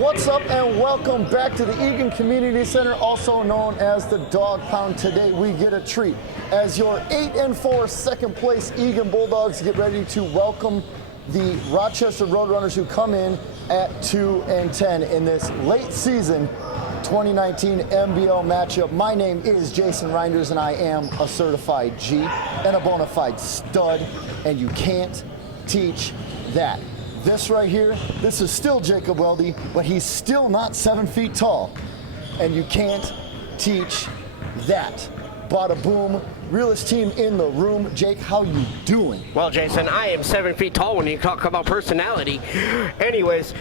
What's up and welcome back to the Eagan Community Center, also known as the Dog Pound. Today we get a treat as your 8-4 second place Eagan Bulldogs get ready to welcome the Rochester Roadrunners, who come in at 2-10 in this late season 2019 MBL matchup. My name is Jason Reinders and I am a certified G and a bona fide stud, and you can't teach that. This right here, this is still Jacob Weldy, but he's still not 7 feet tall. And you can't teach that. Bada boom, realest team in the room. Jake, how you doing? Well, Jason, I am 7 feet tall when you talk about personality. Anyways,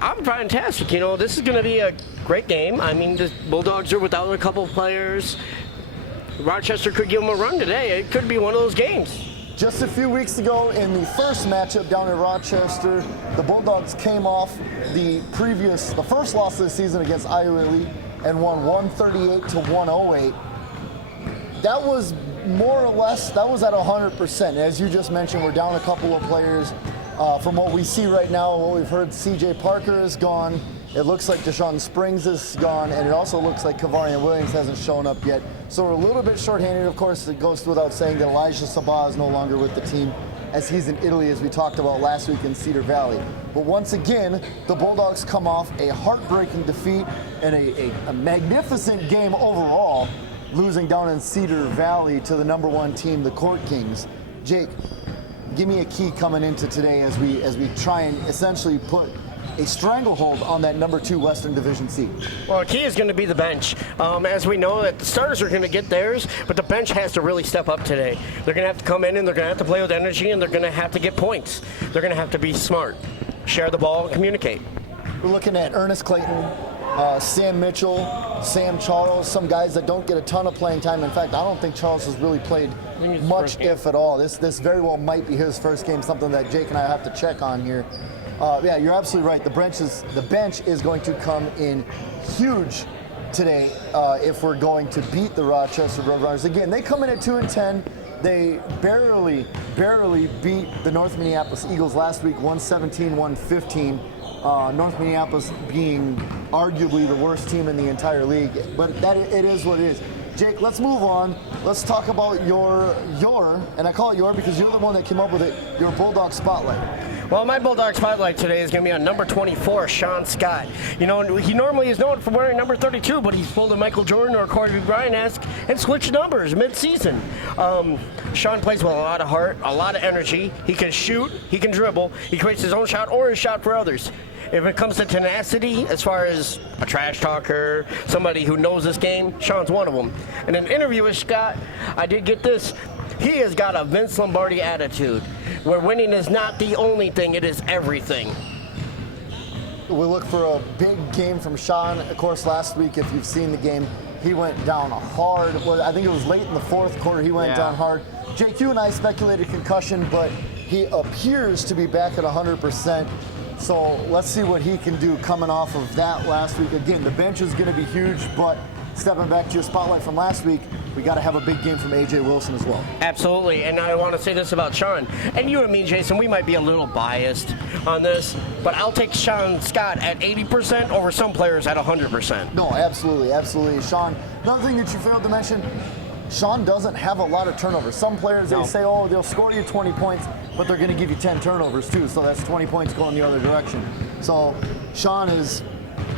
I'm fantastic. You know, this is going to be a great game. I mean, the Bulldogs are without a couple players. Rochester could give them a run today. It could be one of those games. Just a few weeks ago in the first matchup down in Rochester, the Bulldogs came off the first loss of the season against Iowa Elite and won 138 to 108. That was more or less, that was at 100%. As you just mentioned, we're down a couple of players. From what we see right now, what we've heard, CJ Parker is gone. It looks like Deshaun Springs is gone, and it also looks like Kavarian Williams hasn't shown up yet. So we're a little bit shorthanded. Of course, it goes without saying that Elijah Sabah is no longer with the team, as he's in Italy, as we talked about last week in Cedar Valley. But once again, the Bulldogs come off a heartbreaking defeat and a magnificent game overall, losing down in Cedar Valley to the #1 team, the Court Kings. Jake, give me a key coming into today as we try and essentially put a stranglehold on that #2 Western Division seed. Well, the key is going to be the bench. As we know that the starters are going to get theirs, but the bench has to really step up today. They're going to have to come in and they're going to have to play with energy, and they're going to have to get points. They're going to have to be smart, share the ball, and communicate. We're looking at Ernest Clayton, Sam Mitchell, Sam Charles, some guys that don't get a ton of playing time. In fact, I don't think Charles has really played much, if at all. This very well might be his first game, something that Jake and I have to check on here. Yeah, you're absolutely right. The bench is going to come in huge today if we're going to beat the Rochester Roadrunners. Again, they come in at 2-10. They barely beat the North Minneapolis Eagles last week, 117-115. North Minneapolis being arguably the worst team in the entire league. But it is what it is. Jake, let's move on. Let's talk about your, and I call it your because you're the one that came up with it, your Bulldog Spotlight. Well, my Bulldog Spotlight today is going to be on number 24, Sean Scott. You know, he normally is known for wearing number 32, but he's pulled a Michael Jordan or Corey Bryant-esque and switched numbers mid-season. Sean plays with a lot of heart, a lot of energy. He can shoot, he can dribble, he creates his own shot or his shot for others. If it comes to tenacity, as far as a trash talker, somebody who knows this game, Sean's one of them. In an interview with Scott, I did get this. He has got a Vince Lombardi attitude, where winning is not the only thing, it is everything. We look for a big game from Sean. Of course, last week, if you've seen the game, he went down hard. Well, I think it was late in the fourth quarter, he went down hard. Jake, you and I speculated concussion, but he appears to be back at 100%. So let's see what he can do coming off of that last week. Again, the bench is going to be huge, but stepping back to your spotlight from last week, we got to have a big game from A.J. Wilson as well. Absolutely, and I want to say this about Sean. And you and me, Jason, we might be a little biased on this, but I'll take Sean Scott at 80% over some players at 100%. No, absolutely, absolutely. Sean, another thing that you failed to mention, Sean doesn't have a lot of turnovers. Some players, they say, oh, they'll score you 20 points, but they're going to give you 10 turnovers too, so that's 20 points going the other direction. So Sean is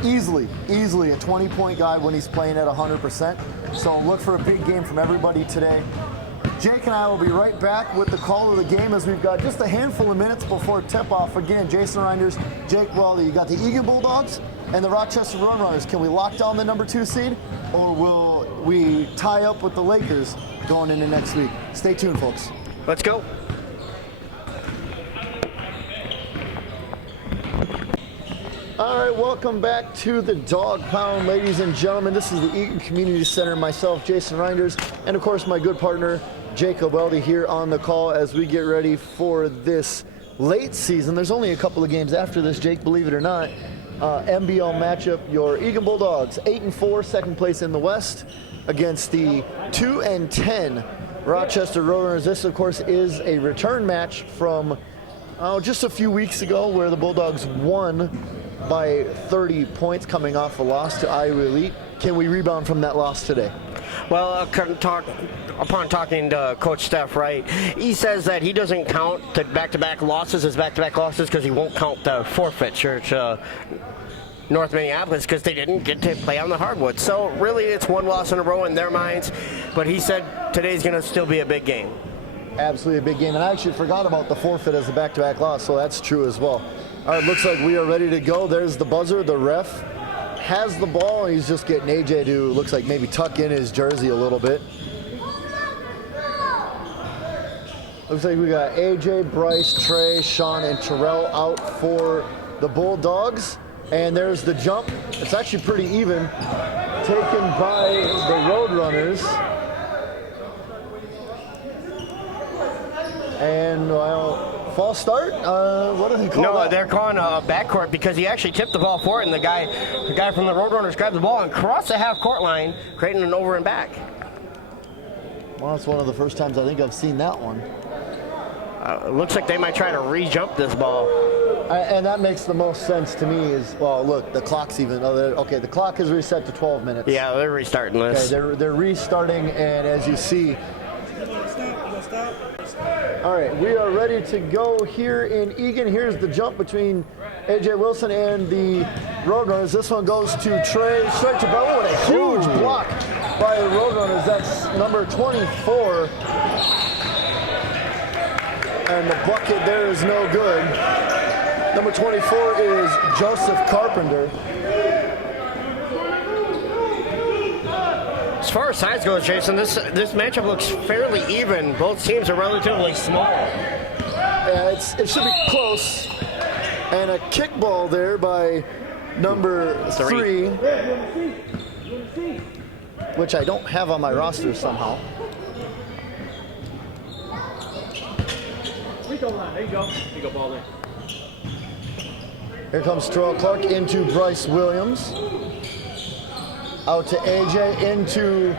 easily a 20-point guy when he's playing at 100%. So look for a big game from everybody today. Jake and I will be right back with the call of the game as we've got just a handful of minutes before tip-off. Again, Jason Reinders, Jake Weldy. You got the Eagan Bulldogs and the Rochester Roadrunners. Can we lock down the #2 seed, or will we tie up with the Lakers going into next week? Stay tuned, folks. Let's go. All right, welcome back to the Dog Pound, ladies and gentlemen. This is the Eagan Community Center. Myself, Jason Reinders, and of course my good partner, Jacob Weldy, here on the call as we get ready for this late season. There's only a couple of games after this, Jake, believe it or not. MBL matchup, your Eagan Bulldogs, 8-4, second place in the West, against the 2-10 Rochester Roadrunners. This, of course, is a return match from just a few weeks ago, where the Bulldogs won by 30 points coming off a loss to Iowa Elite. Can we rebound from that loss today? Well, upon talking to Coach Steph Wright, he says that he doesn't count the back-to-back losses as back-to-back losses because he won't count the forfeit to North Minneapolis because they didn't get to play on the hardwood. So really it's one loss in a row in their minds, but he said today's going to still be a big game. Absolutely a big game, and I actually forgot about the forfeit as a back-to-back loss, so that's true as well. All right, looks like we are ready to go. There's the buzzer. The ref has the ball, and he's just getting AJ to, looks like, maybe tuck in his jersey a little bit. Looks like we got AJ, Bryce, Trey, Sean, and Terrell out for the Bulldogs. And there's the jump. It's actually pretty even. Taken by the Roadrunners. And, well, false start? What do they call that? No, they're calling a backcourt because he actually tipped the ball forward, and the guy from the Roadrunners grabbed the ball and crossed the half-court line, creating an over and back. Well, it's one of the first times I think I've seen that one. It looks like they might try to re-jump this ball. And that makes the most sense to me is, well, look, the clock's even, okay, the clock is reset to 12 minutes. Yeah, they're restarting this. Okay, they're restarting, and as you see, all right, we are ready to go here in Eagan. Here's the jump between AJ Wilson and the Roadrunners. This one goes to Trey, straight to Bello, and a huge block by the Roadrunners. That's number 24. And the bucket there is no good. Number 24 is Joseph Carpenter. As far as size goes, Jason, this matchup looks fairly even. Both teams are relatively small. Yeah, it should be close. And a kickball there by number 3, which I don't have on my roster somehow. There you go. There you go, ball there. Here comes Terrell Clark into Bryce Williams. Out to AJ, into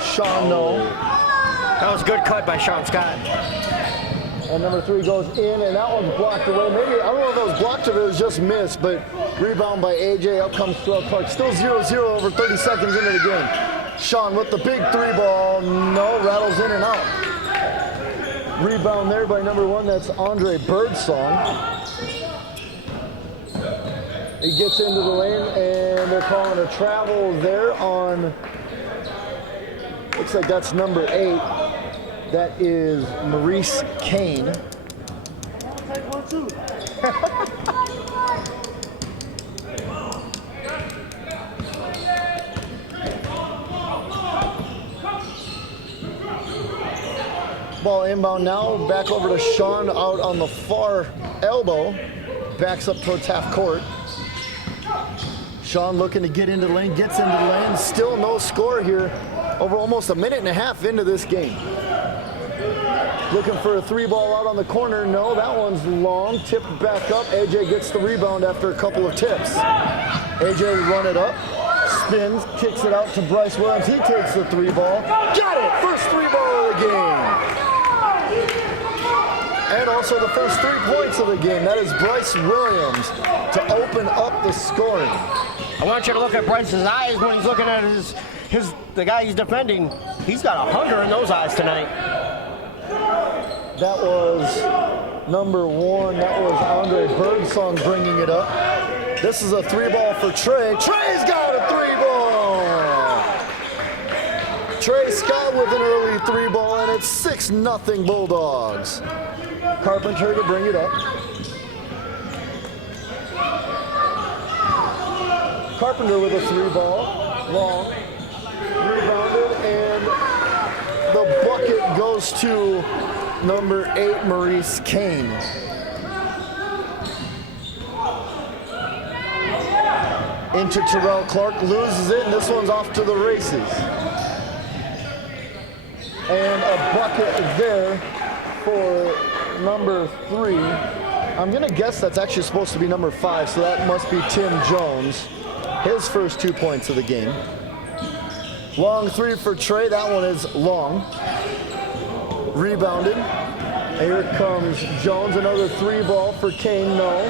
Sean No. That was a good cut by Sean Scott. And number 3 goes in, and that one's blocked away. Maybe, I don't know if it was blocked or if it was just missed, but rebound by AJ. Up comes Terrell Clark. Still 0-0 over 30 seconds into the game. Sean with the big 3 ball. No, rattles in and out. Rebound there by number 1. That's Andre Birdsong. He gets into the lane, and they're calling a travel there on, looks like that's number 8. That is Maurice Kane. Ball inbound now, back over to Sean out on the far elbow. Backs up towards half court. Sean looking to get into the lane, gets into the lane. Still no score here over almost a minute and a half into this game. Looking for a 3 ball out on the corner. No, that one's long. Tipped back up. AJ gets the rebound after a couple of tips. AJ run it up. Spins, kicks it out to Bryce Williams. He takes the 3 ball. Got it! First 3 ball of the game. And also the first 3 points of the game. That is Bryce Williams to open up the scoring. I want you to look at Bryce's eyes when he's looking at the guy he's defending. He's got a hunger in those eyes tonight. That was number 1. That was Andre Birdsong bringing it up. This is a 3 ball for Trey. Trey's got a 3 ball. Trey Scott with an early 3 ball, and it's 6-0 Bulldogs. Carpenter to bring it up. Carpenter with a 3 ball, long, rebounded, and the bucket goes to number 8, Maurice Kane. Into Terrell Clark, loses it, and this one's off to the races. And a bucket there for number 3. I'm gonna guess that's actually supposed to be number 5, so that must be Tim Jones. His first 2 points of the game. Long 3 for Trey, that one is long. Rebounded. Here comes Jones, another 3 ball for Kane, no.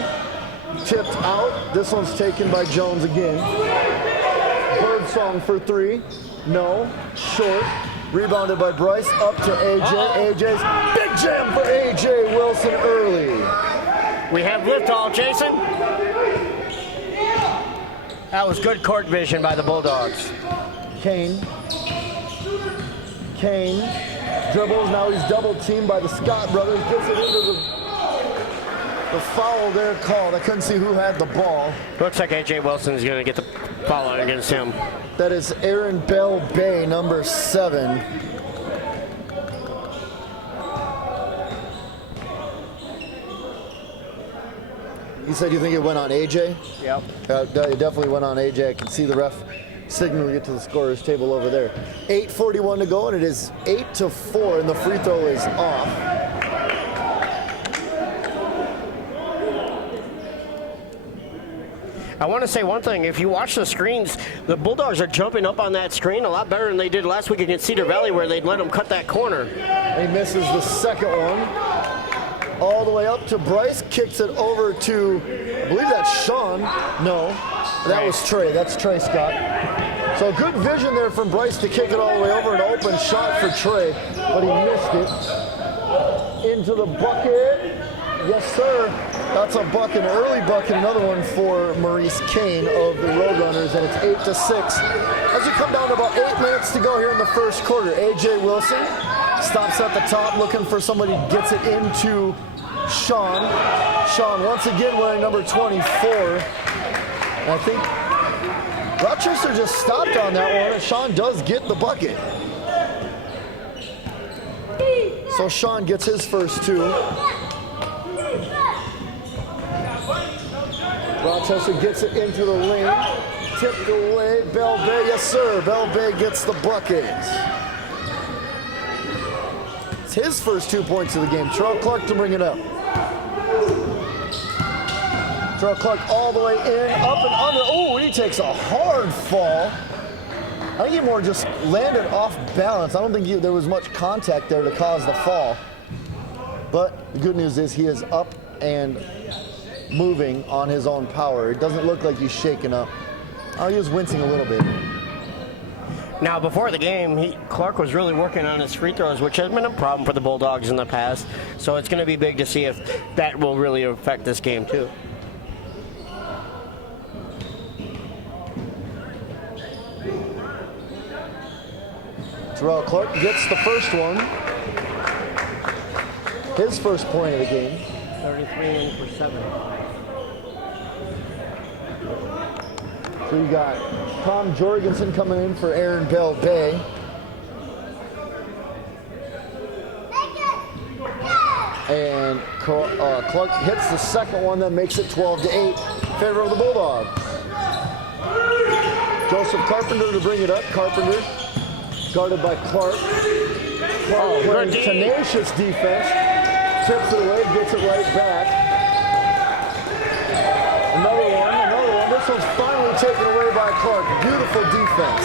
tipped out. This one's taken by Jones again. Birdsong for three. No. Short. Rebounded by Bryce. Up to AJ. AJ's big jam for AJ Wilson early. We have liftoff, Jason. That was good court vision by the Bulldogs. Kane dribbles. Now he's double teamed by the Scott brothers. Gets it into the foul there called. I couldn't see who had the ball. Looks like AJ Wilson's going to get the foul out against him. That is Aaron Bell Bay, number 7. You said you think it went on AJ? Yep. It definitely went on AJ. I can see the ref signal to get to the scorer's table over there. 8:41 to go, and it is 8-4, and the free throw is off. I want to say one thing. If you watch the screens, the Bulldogs are jumping up on that screen a lot better than they did last week against Cedar Valley, where they'd let them cut that corner. He misses the second one. All the way up to Bryce, kicks it over to, I believe that's Sean. No, that was Trey. That's Trey Scott. So good vision there from Bryce to kick it all the way over. An open shot for Trey, but he missed it. Into the bucket. Yes, sir. That's a bucket, an early bucket, another one for Maurice Kane of the Roadrunners, and it's 8-6. As we come down to about 8 minutes to go here in the first quarter, AJ Wilson stops at the top looking for somebody, gets it into Sean. Sean once again wearing number 24. And I think Rochester just stopped on that one, and Sean does get the bucket. So Sean gets his first two. Rochester gets it into the lane, tipped away, Bell Bay, yes sir, Bell Bay gets the bucket. It's his first 2 points of the game. Terrell Clark to bring it up. Terrell Clark all the way in, up and under. Oh, he takes a hard fall. I think he more just landed off balance. I don't think there was much contact there to cause the fall. But the good news is he is up and moving on his own power. It doesn't look like he's shaken up. Oh, he was wincing a little bit. Now, before the game, Clark was really working on his free throws, which has been a problem for the Bulldogs in the past. So it's going to be big to see if that will really affect this game, too. Terrell Clark gets the first one. His first point of the game. 33 in for 7. So you got Tom Jorgensen coming in for Aaron Bell Bay. And Clark hits the second one that makes it 12-8 in favor of the Bulldogs. Joseph Carpenter to bring it up. Carpenter guarded by Clark. Clark playing tenacious defense. Tips it away, gets it right back. Another one. This one's finally taken away by Clark. Beautiful defense.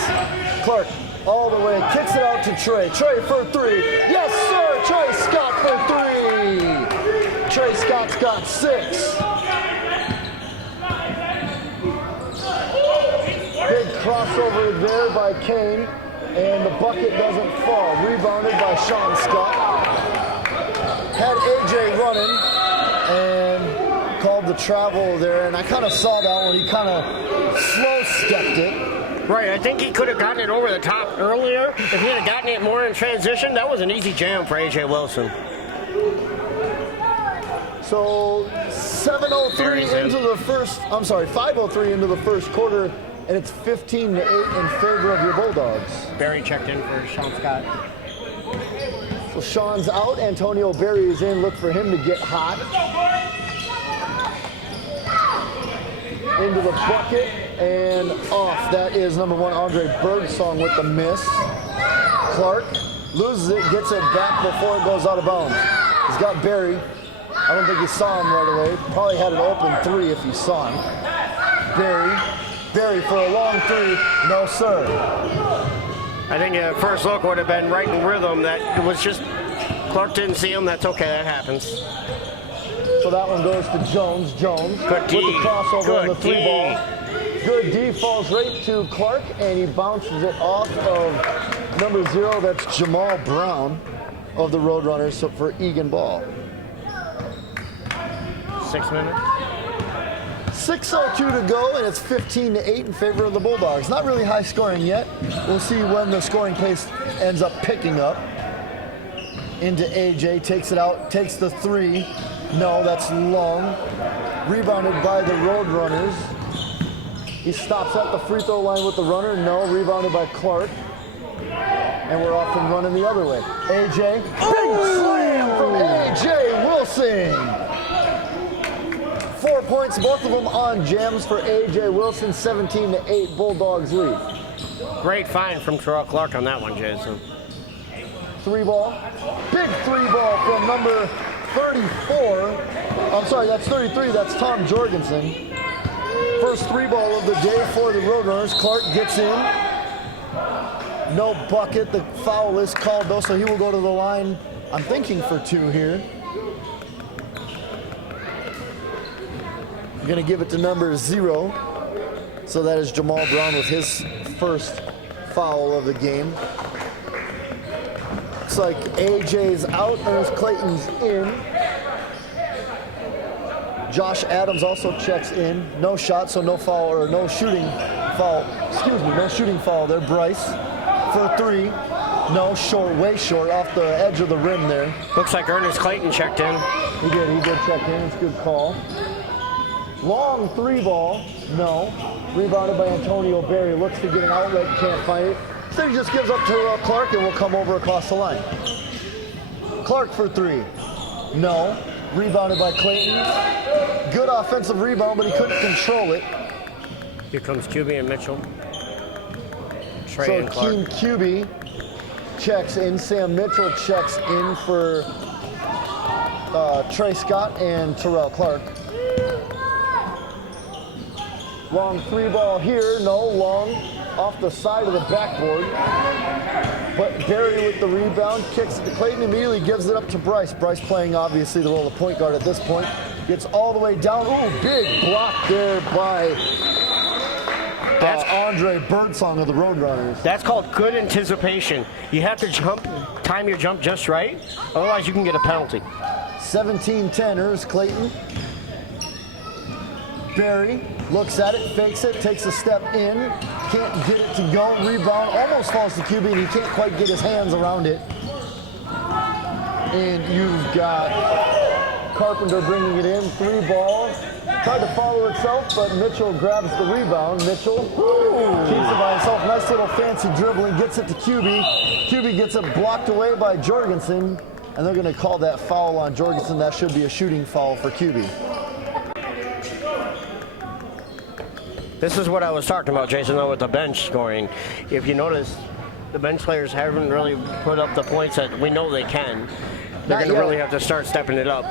Clark all the way, kicks it out to Trey. Trey for three. Yes, sir. Trey Scott for 3. Trey Scott's got 6. Big crossover there by Kane, and the bucket doesn't fall. Rebounded by Sean Scott. Had AJ running and called the travel there, and I kind of saw that when he kind of slow-stepped it. Right, I think he could have gotten it over the top earlier. If he had gotten it more in transition, that was an easy jam for AJ Wilson. So 7:03 into the first, 5:03 into the first quarter, and it's 15-8 in favor of your Bulldogs. Barry checked in for Sean Scott. So Sean's out, Antonio Berry is in, look for him to get hot. Into the bucket and off. That is number 1, Andre Birdsong with the miss. Clark loses it, gets it back before it goes out of bounds. He's got Berry. I don't think he saw him right away. Probably had an open 3 if he saw him. Berry for a long 3. No, sir. I think the first look would have been right in rhythm. That was just, Clark didn't see him. That's okay, that happens. So that one goes to Jones. Jones Good D. with the crossover Good on the 3 D. ball. Good D falls right to Clark, and he bounces it off of number 0. That's Jamal Brown of the Roadrunners for Eagan Ball. 6 minutes. 6:02 to go, and it's 15-8 in favor of the Bulldogs. Not really high scoring yet. We'll see when the scoring pace ends up picking up. Into AJ, takes it out, takes the 3. No, that's long. Rebounded by the Roadrunners. He stops at the free throw line with the runner. No, rebounded by Clark. And we're off and running the other way. AJ, big slam from AJ Wilson. 4 points, both of them on jams for AJ Wilson. 17-8 Bulldogs lead. Great find from Terrell Clark on that one, Jason. 3 ball, big 3 ball from number 34. I'm sorry, that's 33. That's Tom Jorgensen. First 3 ball of the day for the Roadrunners. Clark gets in. No bucket. The foul is called though, so he will go to the line. I'm thinking for 2 here. I'm gonna give it to number 0. So that is Jamal Brown with his first foul of the game. Looks like AJ's out, Ernest Clayton's in. Josh Adams also checks in. No shot, so no foul, or no shooting foul. Excuse me, no shooting foul there. Bryce for 3. No, short, way short, off the edge of the rim there. Looks like Ernest Clayton checked in. He did check in. It's a good call. Long 3 ball, no. Rebounded by Antonio Berry. Looks to get an outlet, can't find it. Instead he just gives up to Clark and will come over across the line. Clark for 3. No. Rebounded by Clayton. Good offensive rebound, but he couldn't control it. Here comes QB and Mitchell. Trey and Clark. Keen QB checks in. Sam Mitchell checks in for Trey Scott and Terrell Clark. Long 3 ball here. No, long off the side of the backboard. But Berry with the rebound, kicks it to Clayton, immediately gives it up to Bryce. Bryce playing obviously the role of point guard at this point. Gets all the way down. Ooh, big block there by Andre Birdsong of the Roadrunners. That's called good anticipation. You have to time your jump just right, otherwise you can get a penalty. 17-10, Ernest Clayton. Berry looks at it, fakes it, takes a step in, can't get it to go, rebound, almost falls to QB, and he can't quite get his hands around it. And you've got Carpenter bringing it in, 3 ball, tried to follow itself, but Mitchell grabs the rebound. Mitchell keeps it by himself, nice little fancy dribbling, gets it to QB. QB gets it blocked away by Jorgensen, and they're gonna call that foul on Jorgensen. That should be a shooting foul for QB. This is what I was talking about, Jason, though, with the bench scoring. If you notice, the bench players haven't really put up the points that we know they can. They're going to really have to start stepping it up.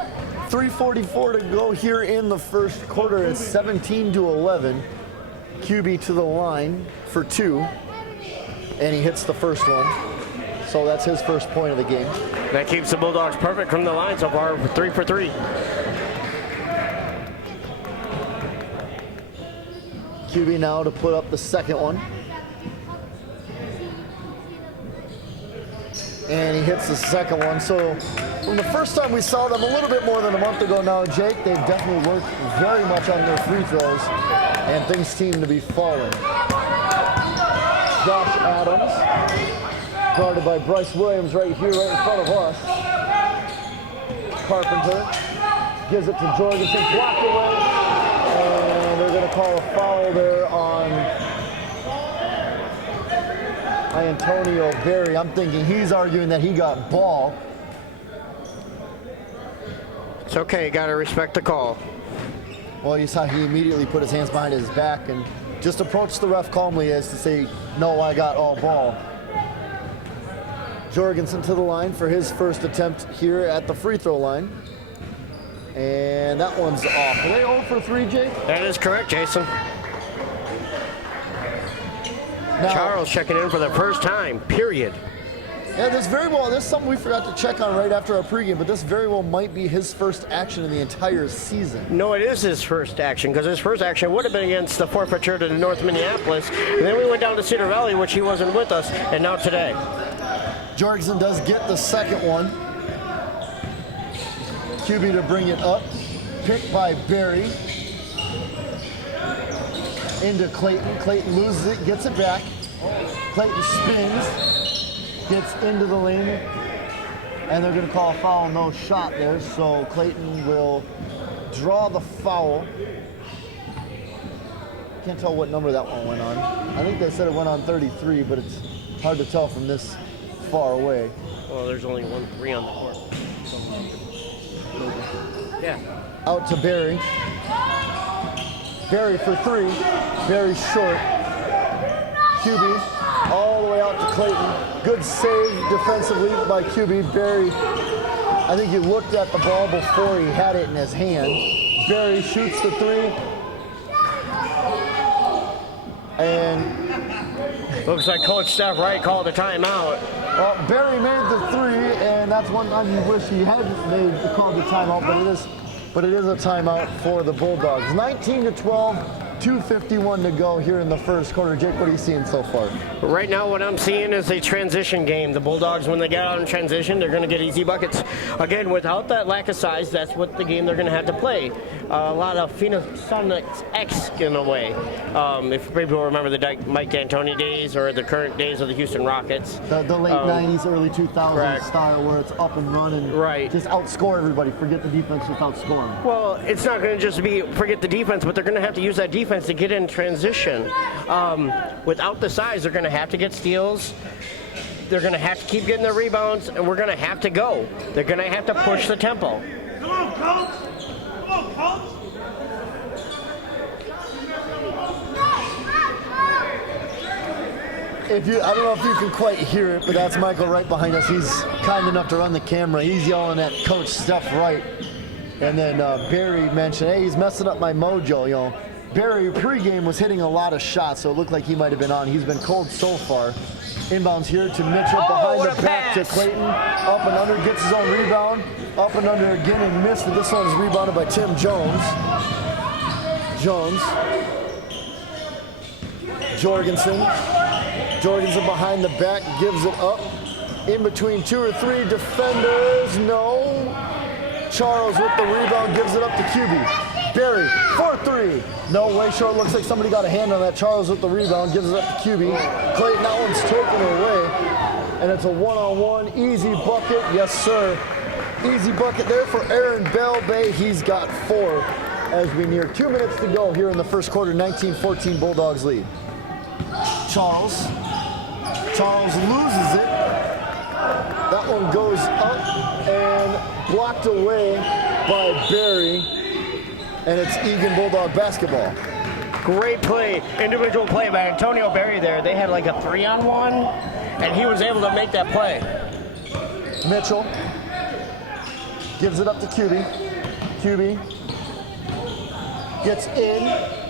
3:44 to go here in the first quarter. It's 17-11. QB to the line for 2, and he hits the first one. So that's his first point of the game. That keeps the Bulldogs perfect from the line so far, 3 for 3. QB now to put up the second one. And he hits the second one. So from the first time we saw them a little bit more than a month ago now, Jake, they've definitely worked very much on their free throws, and things seem to be falling. Josh Adams, guarded by Bryce Williams right here, right in front of us. Carpenter gives it to Jorgensen, blocked away, and they're going to call a foul there on Antonio Berry. I'm thinking he's arguing that he got ball. It's okay, got to respect the call. Well, you saw he immediately put his hands behind his back and just approached the ref calmly as to say, no, I got all ball. Jorgensen to the line for his first attempt here at the free throw line. And that one's off. Are they 0 for 3, Jake? That is correct, Jason. Now, Charles checking in for the first time, period. Yeah, this is something we forgot to check on right after our pregame, but this very well might be his first action in the entire season. No, it is his first action, because his first action would have been against the forfeiture to North Minneapolis, and then we went down to Cedar Valley, which he wasn't with us, and now today. Jorgensen does get the second one. QB to bring it up. Picked by Barry. Into Clayton. Clayton loses it, gets it back. Clayton spins, gets into the lane, and they're going to call a foul, no shot there, so Clayton will draw the foul. Can't tell what number that one went on. I think they said it went on 33, but it's hard to tell from this far away. Well, there's only 1-3 on the court. Yeah. Out to Barry. Barry for three. Barry short. QB all the way out to Clayton. Good save defensively by QB. Barry, I think he looked at the ball before he had it in his hand. Barry shoots the three. And looks like Coach Steph Wright called a timeout. well, Barry made the three, and that's one time you wish he hadn't called the timeout, but it is a timeout for the Bulldogs. 19-12. 2:51 to go here in the first quarter. Jake, what are you seeing so far? Right now, what I'm seeing is a transition game. The Bulldogs, when they get out in transition, they're going to get easy buckets. Again, without that lack of size, that's what the game they're going to have to play. A lot of Phoenix-esque in a way. If people remember the Mike D'Antoni days or the current days of the Houston Rockets. The late 90s, early 2000s correct. style where it's up and running. Right. Just outscore everybody. Forget the defense without scoring. Well, it's not going to just be forget the defense, but they're going to have to use that defense to get in transition. Without the size, they're going to have to get steals. They're going to have to keep getting the rebounds, and we're going to have to go. They're going to have to push the tempo. Come on, coach. Come on, coach. I don't know if you can quite hear it, but that's Michael right behind us. He's kind enough to run the camera. He's yelling at Coach Steph Wright. And then Barry mentioned, hey, he's messing up my mojo, you know. Barry, pregame, was hitting a lot of shots, so it looked like he might have been on. He's been cold so far. Inbounds here to Mitchell, behind the back to Clayton. Up and under, gets his own rebound. Up and under again and missed, but this one is rebounded by Tim Jones. Jorgensen behind the back, gives it up. In between two or three defenders, no. Charles with the rebound, gives it up to QB. Barry, 4-3. No way short, looks like somebody got a hand on that. Charles with the rebound, gives it up to QB. Clayton, that one's taken away. And it's a one-on-one, easy bucket. Yes, sir. Easy bucket there for Aaron Bell-Bay. He's got 4 as we near 2 minutes to go here in the first quarter. 19-14 Bulldogs lead. Charles loses it. That one goes up and blocked away by Barry. And it's Eagan Bulldog basketball. Great play, individual play by Antonio Barry there. They had like a 3-on-1, and he was able to make that play. Mitchell gives it up to QB. QB gets in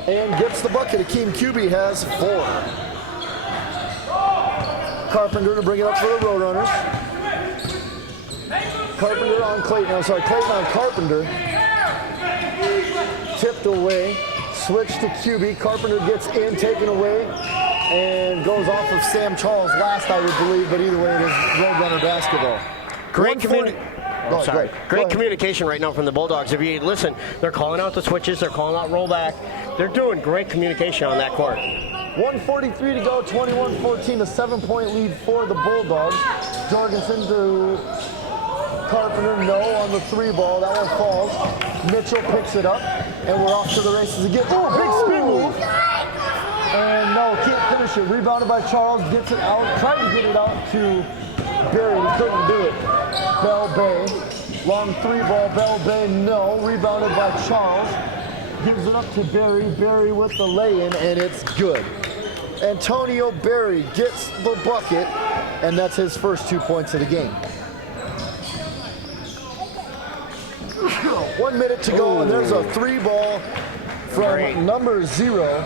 and gets the bucket. Akeem QB has 4. Carpenter to bring it up for the Roadrunners. Carpenter on Clayton. Clayton on Carpenter. Tipped away, switch to QB. Carpenter gets in, taken away, and goes off of Sam Charles last, I would believe, but either way it is Roadrunner basketball. Great communication right now from the Bulldogs. If you listen, they're calling out the switches, they're calling out rollback. They're doing great communication on that court. 1:43 to go, 21-14, a 7-point lead for the Bulldogs. Jorgensen to Carpenter, no on the 3 ball. That one falls. Mitchell picks it up, and we're off to the races again. Oh, big spin move. And no, can't finish it. Rebounded by Charles, gets it out, tried to get it out to Barry, he couldn't do it. Bell-Bay, long 3 ball, Bell-Bay, no. Rebounded by Charles, gives it up to Barry. Barry with the lay-in, and it's good. Antonio Barry gets the bucket, and that's his first 2 points of the game. 1 minute to go, and there's a 3 ball from number 0,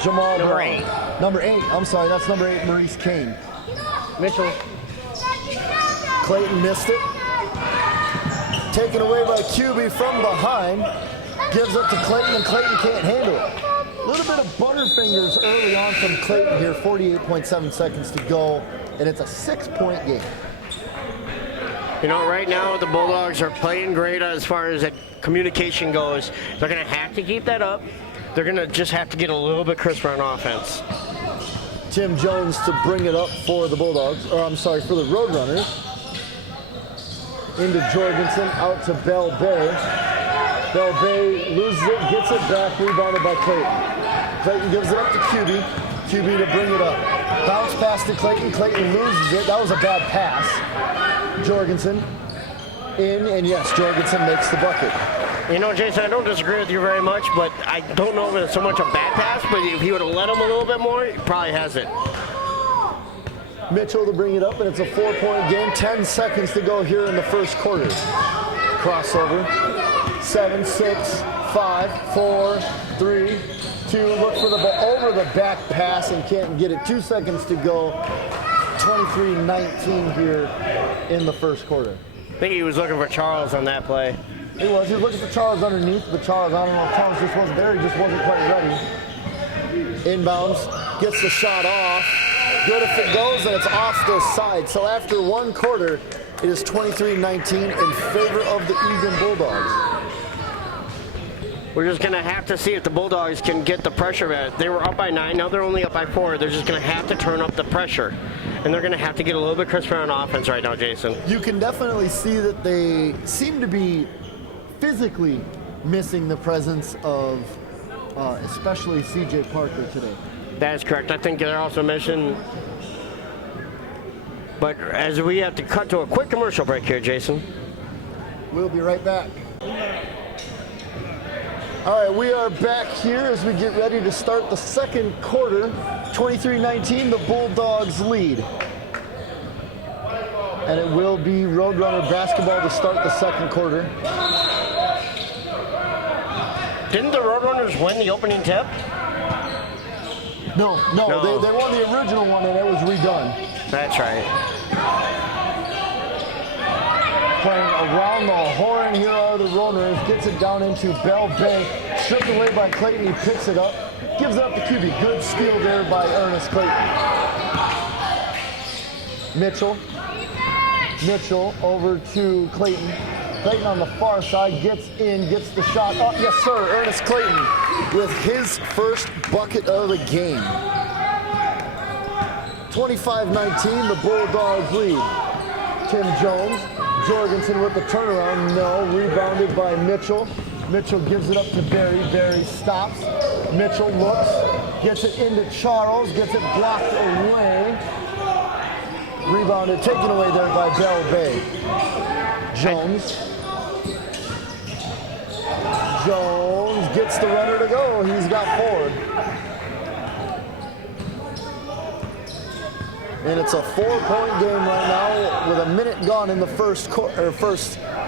Jamal Brown. Number 8, I'm sorry, that's number 8, Maurice Kane. Mitchell Clayton missed it. Taken away by QB from behind. Gives it to Clayton, and Clayton can't handle it. A little bit of butterfingers early on from Clayton here. 48.7 seconds to go, and it's a 6-point game. You know, right now the Bulldogs are playing great as far as communication goes. They're going to have to keep that up. They're going to just have to get a little bit crisper on offense. Tim Jones to bring it up for the Bulldogs, or I'm sorry, for the Roadrunners. Into Jorgensen, out to Bell Bay. Bell Bay loses it, gets it back, rebounded by Clayton. Clayton gives it up to QB. QB to bring it up. Bounce pass to Clayton. Clayton loses it. That was a bad pass. Jorgensen in, and yes, Jorgensen makes the bucket. You know, Jason, I don't disagree with you very much, but I don't know if it's so much a bad pass, but if he would have let him a little bit more, he probably has it. Mitchell to bring it up, and it's a 4-point game. 10 seconds to go here in the first quarter. Crossover. 7, 6, 5, 4, 3, 2. Look for the ball over the back pass and can't get it. 2 seconds to go. 23-19 here in the first quarter. I think he was looking for Charles on that play. He was looking for Charles underneath, but Charles, I don't know if Charles just wasn't there. He just wasn't quite ready. Inbounds, gets the shot off. Good if it goes, and it's off the side. So after one quarter, it is 23-19 in favor of the Eagan Bulldogs. We're just going to have to see if the Bulldogs can get the pressure at. They were up by 9, now they're only up by 4. They're just going to have to turn up the pressure. And they're going to have to get a little bit crisper on offense right now, Jason. You can definitely see that they seem to be physically missing the presence of especially CJ Parker today. That is correct. I think they're also missing. But as we have to cut to a quick commercial break here, Jason. We'll be right back. All right, we are back here as we get ready to start the second quarter. 23-19, the Bulldogs lead. And it will be Roadrunner basketball to start the second quarter. Didn't the Roadrunners win the opening tip? No. They won the original one and it was redone. That's right. Playing around the horn here are the Roadrunners. Gets it down into Bell Bay. Stripped away by Clayton. He picks it up. Gives it up to QB. Good steal there by Ernest Clayton. Mitchell over to Clayton. Clayton on the far side gets in, gets the shot up. Yes, sir. Ernest Clayton with his first bucket of the game. 25-19, the Bulldogs lead. Tim Jones. Jorgensen with the turnaround. No. Rebounded by Mitchell. Mitchell gives it up to Barry. Barry stops. Mitchell looks. Gets it into Charles. Gets it blocked away. Rebounded, taken away there by Bell Bay. Jones gets the runner to go. He's got 4. And it's a 4-point game right now with a minute gone in the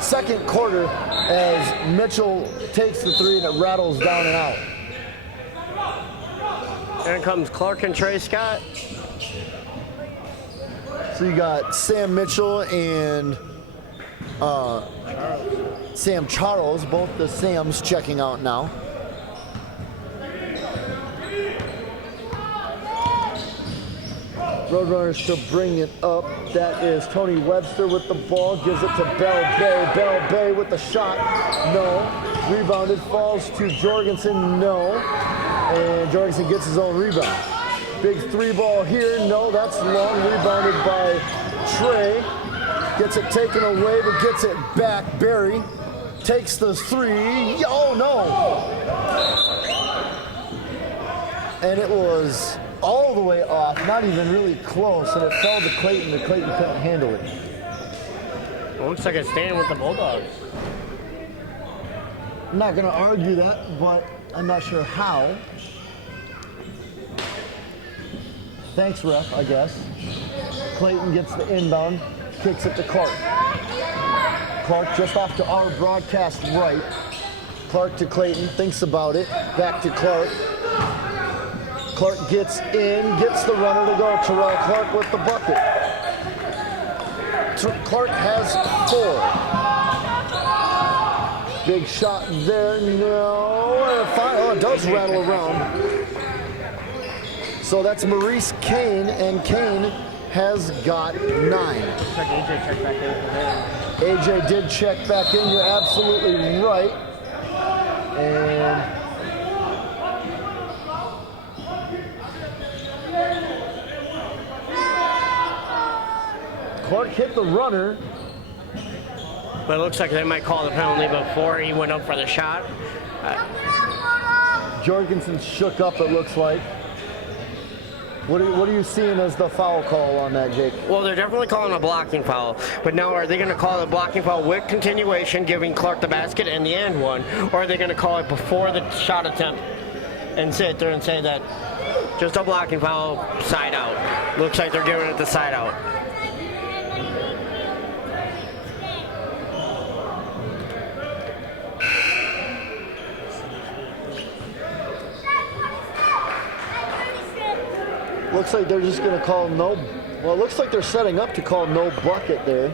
second quarter as Mitchell takes the 3 and it rattles down and out. Here comes Clark and Trey Scott. So you got Sam Mitchell and Sam Charles, both the Sams checking out now. Roadrunners to bring it up. That is Tony Webster with the ball. Gives it to Bell Bay. Bell Bay with the shot. No. Rebounded. Falls to Jorgensen. No. And Jorgensen gets his own rebound. Big 3 ball here. No, that's long. Rebounded by Trey. Gets it taken away, but gets it back. Barry takes the 3. Oh, no. And it was all the way off, not even really close, and it fell to Clayton, and Clayton couldn't handle it. It looks like it's staying with the Bulldogs. I'm not going to argue that, but I'm not sure how. Thanks, ref, I guess. Clayton gets the inbound, kicks it to Clark. Clark just off to our broadcast right. Clark to Clayton, thinks about it, back to Clark. Clark gets in, gets the runner to go. Terrell Clark with the bucket. Clark has 4. Big shot there. No. Oh, it does rattle around. So that's Maurice Kane, and Kane has got 9. AJ checked back in for him. AJ did check back in. You're absolutely right. And Clark hit the runner. But it looks like they might call the penalty before he went up for the shot. Jorgensen shook up, it looks like. What are you seeing as the foul call on that, Jake? Well, they're definitely calling a blocking foul. But now are they going to call a blocking foul with continuation, giving Clark the basket and the end one? Or are they going to call it before the shot attempt and sit there and say that just a blocking foul, side out? Looks like they're giving it the side out. Looks like they're just going to call no. Well, it looks like they're setting up to call no bucket there.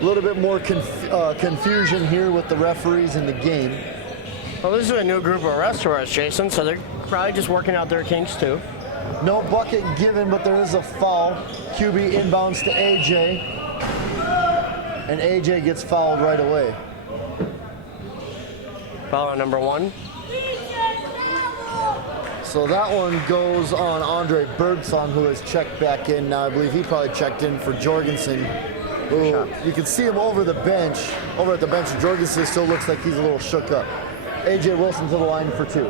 A little bit more confusion here with the referees in the game. Well, this is a new group of restaurants, Jason, so they're probably just working out their kinks too. No bucket given, but there is a foul. QB inbounds to AJ. And AJ gets fouled right away. Foul on number 1. So that one goes on Andre Birdsong, who has checked back in now. I believe he probably checked in for Jorgensen. Ooh, you can see him over at the bench. Jorgensen still looks like he's a little shook up. AJ Wilson to the line for 2.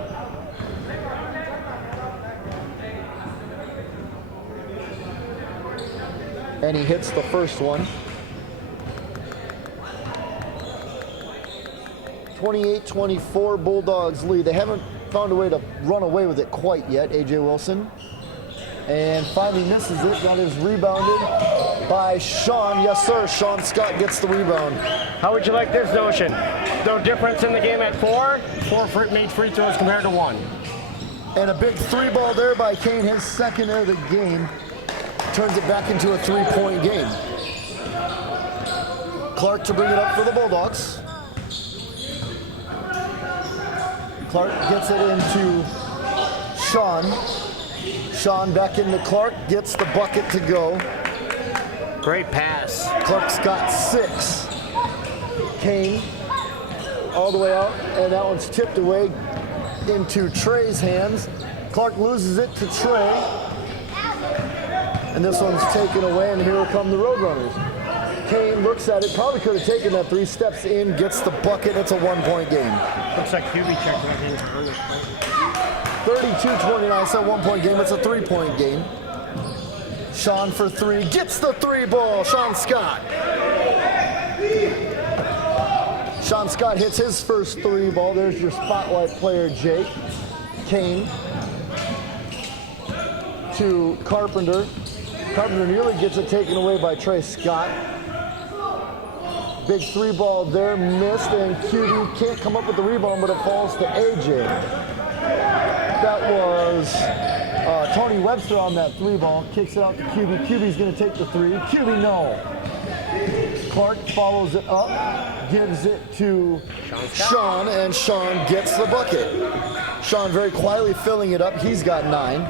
And he hits the first one. 28-24 Bulldogs lead. They haven't found a way to run away with it quite yet, AJ Wilson. And finally misses it. That is rebounded by Sean. Yes, sir. Sean Scott gets the rebound. How would you like this notion? No difference in the game at 4 made free throws compared to 1. And a big 3 ball there by Kane, his second of the game. Turns it back into a 3-point game. Clark to bring it up for the Bulldogs. Clark gets it into Sean. Sean back into Clark, gets the bucket to go. Great pass. Clark's got 6. Kane all the way out, and that one's tipped away into Trey's hands. Clark loses it to Trey. And this one's taken away, and here come the Roadrunners. Kane looks at it, probably could have taken that 3 steps in, gets the bucket. It's a 1-point game. Looks like QB checked right in on this play. 32-29, it's a 1-point game. It's a 3-point game. Sean for 3, gets the 3 ball. Sean Scott. Sean Scott hits his first 3 ball. There's your spotlight player, Jake. Kane to Carpenter. Carpenter nearly gets it taken away by Trey Scott. Big 3 ball there, missed, and QB can't come up with the rebound, but it falls to AJ. That was Tony Webster on that 3 ball, kicks it out to QB. QB's gonna take the 3. QB, no. Clark follows it up, gives it to Sean, and Sean gets the bucket. Sean very quietly filling it up. He's got 9.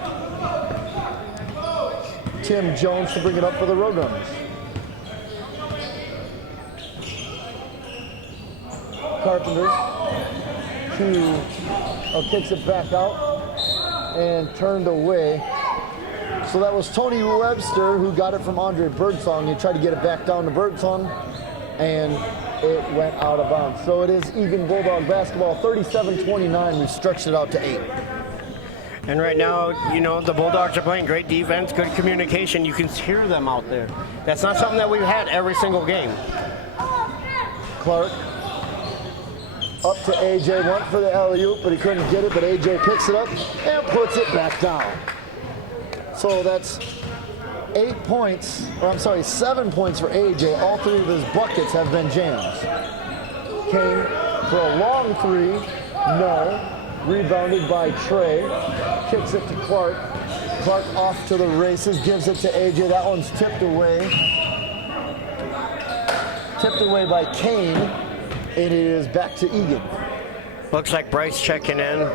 Tim Jones to bring it up for the Roadrunners. Carpenter kicks it back out and turned away. So that was Tony Webster who got it from Andre Birdsong. He tried to get it back down to Birdsong, and it went out of bounds. So it is Eagan Bulldog basketball, 37-29. We've stretched it out to 8. And right now, you know, the Bulldogs are playing great defense, good communication. You can hear them out there. That's not something that we've had every single game. Clark up to AJ, went for the alley-oop, but he couldn't get it, but AJ picks it up and puts it back down. So that's 7 points for AJ. All 3 of his buckets have been jams. Kane for a long 3, no. Rebounded by Trey, kicks it to Clark. Clark off to the races, gives it to AJ. That one's tipped away. Tipped away by Kane. It is back to Eagan. Looks like Bryce checking in.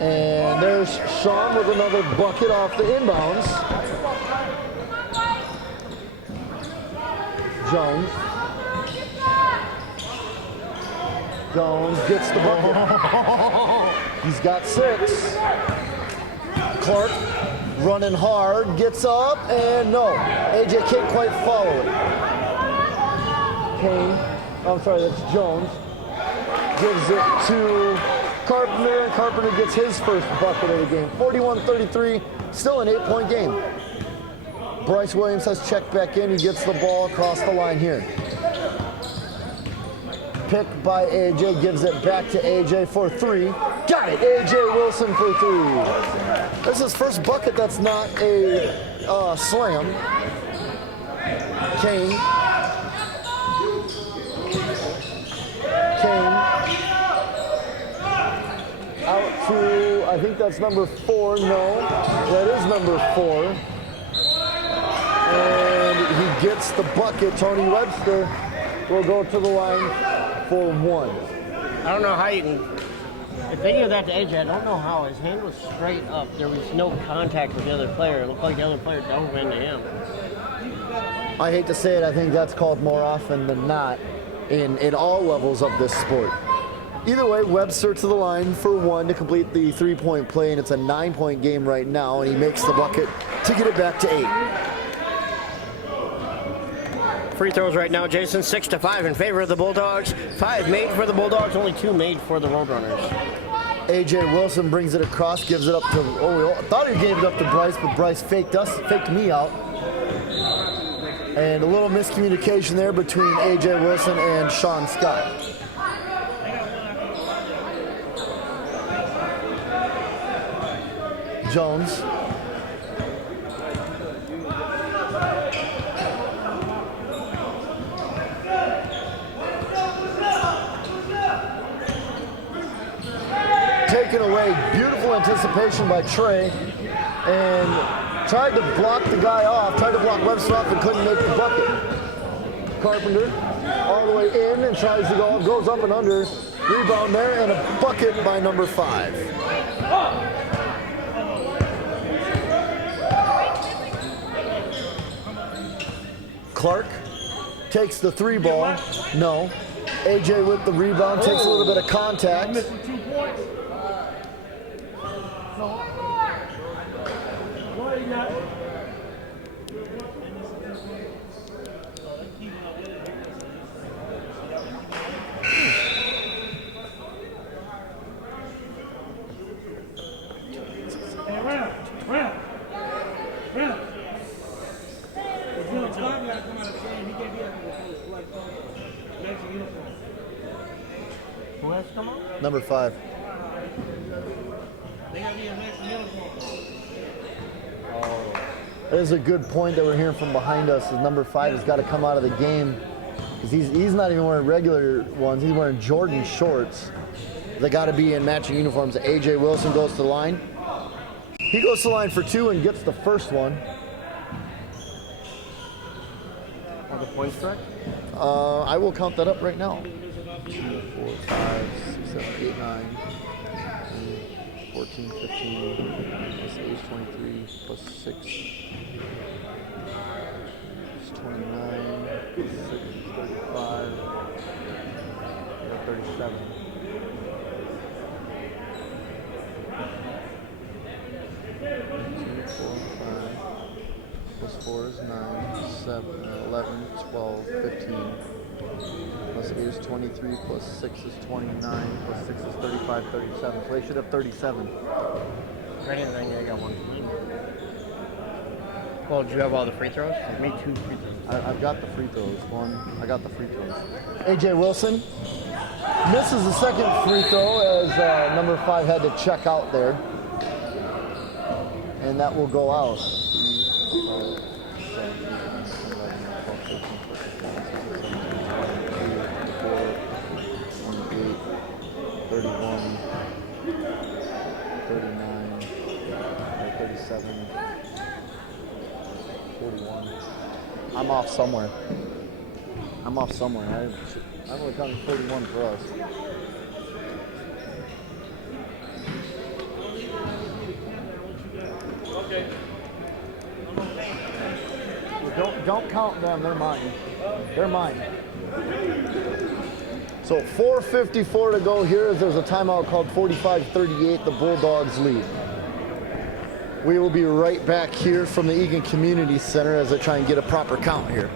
And there's Sean with another bucket off the inbounds. Jones. Jones gets the bucket. He's got 6. Clark running hard, gets up, and no. AJ can't quite follow it. Kane, I'm sorry, that's Jones. Gives it to Carpenter, and Carpenter gets his first bucket of the game. 41-33, still an 8-point game. Bryce Williams has checked back in. He gets the ball across the line here. Pick by AJ, gives it back to AJ for 3. Got it, AJ Wilson for 3. This is his first bucket that's not a slam. Kane. Out to, I think that's number 4. No, that is number 4. And he gets the bucket. Tony Webster will go to the line for 1. I don't know how you can. If they give that to AJ, I don't know how. His hand was straight up. There was no contact with the other player. It looked like the other player dove into him. I hate to say it, I think that's called more often than not in all levels of this sport. Either way, Webster to the line for 1 to complete the 3-point play, and it's a 9-point game right now, and he makes the bucket to get it back to 8. Free throws right now, Jason, 6-5 in favor of the Bulldogs. 5 made for the Bulldogs, only 2 made for the Roadrunners. AJ Wilson brings it across, gives it up to, we thought he gave it up to Bryce, but Bryce faked me out. And a little miscommunication there between AJ Wilson and Sean Scott. Jones. Taken away, beautiful anticipation by Trey, and tried to block the guy off, tried to block Webster off and couldn't make the bucket. Carpenter all the way in and tries to go, goes up and under, rebound there, and a bucket by number 5. Clark takes the 3 ball. No. AJ with the rebound, takes a little bit of contact. Who has come on? Number 5. That is a good point that we're hearing from behind us. Is number 5 has got to come out of the game because he's not even wearing regular ones. He's wearing Jordan shorts. They got to be in matching uniforms. AJ Wilson goes to the line. He goes to the line for 2 and gets the first one. Are the points correct? I will count that up right now. 2, 4, 5, 6, 7, 8, 9, 14, 15, plus 8 is 23, plus 6 is 29, plus 6 is 35, 37. Plus 4 is 9, 7, 11, 12, 15. Plus 8 is 23, plus 6 is 29, plus 6 is 35, 37. So they should have 37. Anything, I got 1. Well, did you have all the free throws? I made 2 free throws. I've got the free throws. I got the free throws. AJ Wilson misses the second free throw as number 5 had to check out there. And that will go out. 3, 5, 7, 8, 31, 39, 37, 41. I'm off somewhere. I'm only counting 41 for us. Okay. Don't count them. They're mine. They're mine. So 4:54 to go here as there's a timeout called 45-38. The Bulldogs lead. We will be right back here from the Eagan Community Center as I try and get a proper count here.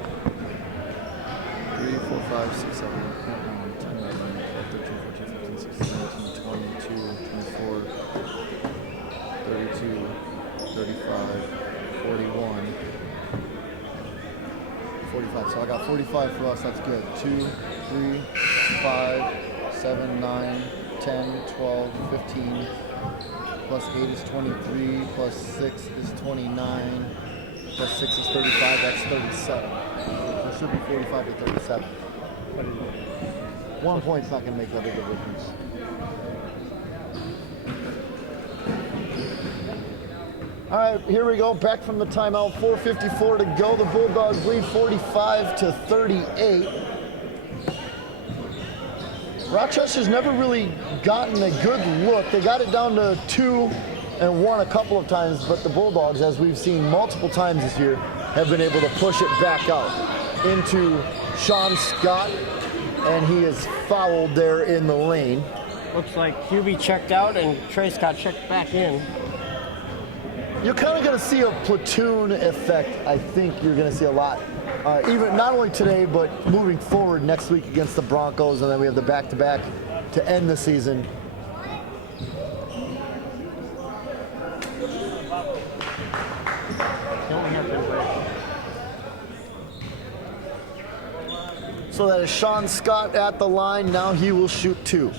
3, 4, 5, 6, 7, 8, 9, 10, 11, 12, 13, 14, 15, 16, 17, 22, 24, 32, 35, 41, 45. So I got 45 for us. That's good. 2, 3, 5, 7, 9, 10, 12, 15. Plus 8 is 23, plus 6 is 29, plus 6 is 35, that's 37. So it should be 45 to 37. 1 point's not going to make that big a difference. All right, here we go, back from the timeout, 4:54 to go. The Bulldogs lead 45-38. Rochester's never really gotten a good look. They got it down to 2 and 1 a couple of times, but the Bulldogs, as we've seen multiple times this year, have been able to push it back out into Sean Scott, and he is fouled there in the lane. Looks like QB checked out and Trey Scott checked back in. You're kind of going to see a platoon effect. I think you're going to see a lot. Even not only today, but moving forward next week against the Broncos, and then we have the back-to-back to end the season. So that is Sean Scott at the line. Now he will shoot 2.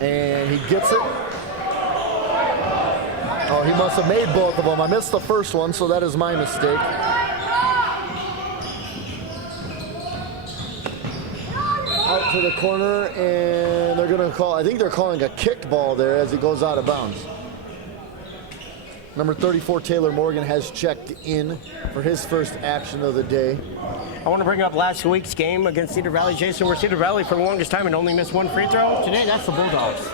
And he gets it. Oh, he must have made both of them. I missed the first one, so that is my mistake. Out to the corner, and they're going to call, I think they're calling a kicked ball there as he goes out of bounds. Number 34, Taylor Morgan, has checked in for his first action of the day. I want to bring up last week's game against Cedar Valley, Jason, where Cedar Valley for the longest time and only missed 1 free throw. Today, that's the Bulldogs.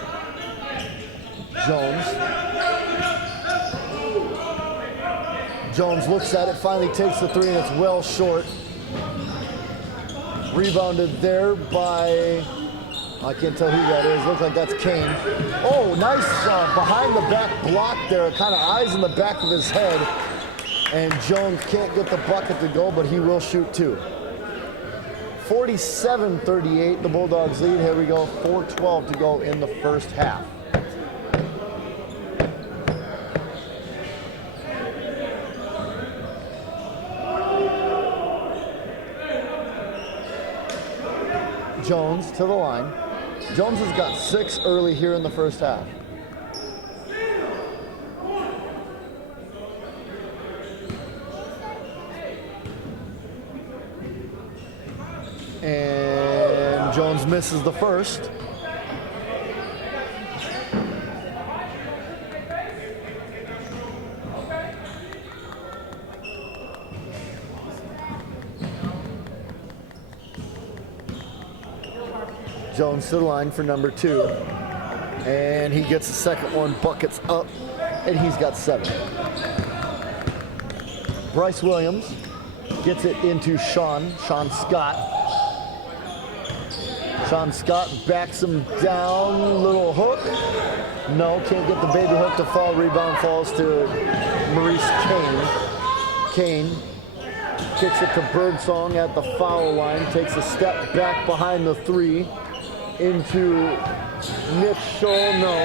Jones looks at it, finally takes the 3, and it's well short. Rebounded there by, I can't tell who that is. Looks like that's Kane. Oh, nice behind the back block there. Kind of eyes in the back of his head. And Jones can't get the bucket to go, but he will shoot 2. 47-38, the Bulldogs lead. Here we go, 4:12 to go in the first half. Jones to the line. Jones has got 6 early here in the first half. And Jones misses the first. Jones to the line for number 2. And he gets the second one, buckets up, and he's got 7. Bryce Williams gets it into Sean Scott. Sean Scott backs him down, little hook. No, can't get the baby hook to fall. Rebound falls to Maurice Kane. Kane kicks it to Birdsong at the foul line, takes a step back behind the 3 into Mitchell. No,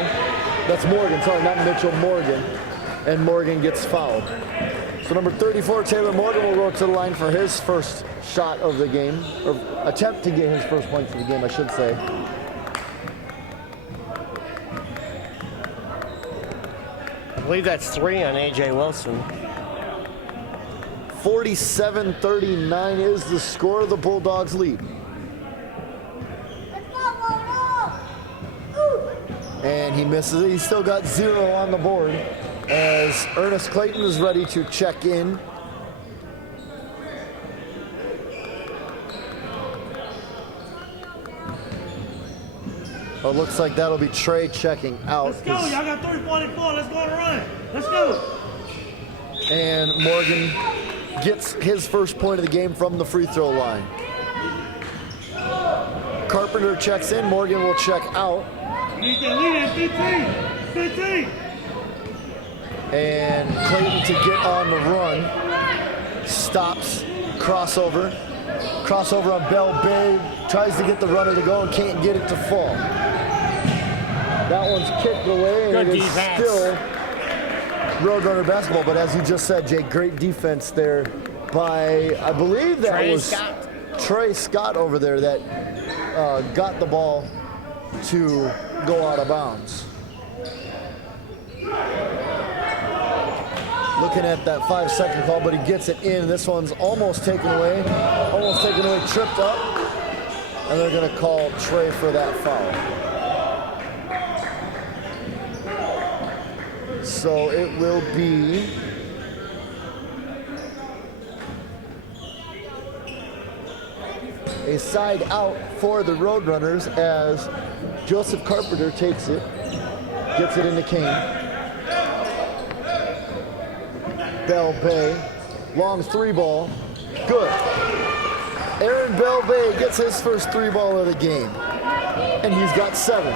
that's Morgan. Sorry, not Mitchell, Morgan. And Morgan gets fouled. So number 34, Taylor Morgan, will go to the line for his first shot of the game, or attempt to get his first points of the game, I should say. I believe that's 3 on A.J. Wilson. 47-39 is the score. The Bulldogs lead. And he misses it. He's still got 0 on the board as Ernest Clayton is ready to check in. It looks like that'll be Trey checking out. Let's go. Y'all got 3:44. Let's go on a run. Let's go. And Morgan gets his first point of the game from the free throw line. Carpenter checks in. Morgan will check out. Lead that 15. And Clayton to get on the run. Stops. Crossover. Crossover on Bell Bay. Tries to get the runner to go and can't get it to fall. That one's kicked away, and Good it is defense. still Roadrunner basketball. But as you just said, Jake, great defense there by, I believe that Trey was Scott. Trey Scott over there that got the ball to go out of bounds. Looking at that 5-second call, but he gets it in. This one's almost taken away, tripped up, and they're going to call Trey for that foul. So it will be a side out for the Roadrunners as Joseph Carpenter takes it, gets it into Kane. Bell Bay, long 3 ball, good. Aaron Bell Bay gets his first 3 ball of the game, and he's got 7.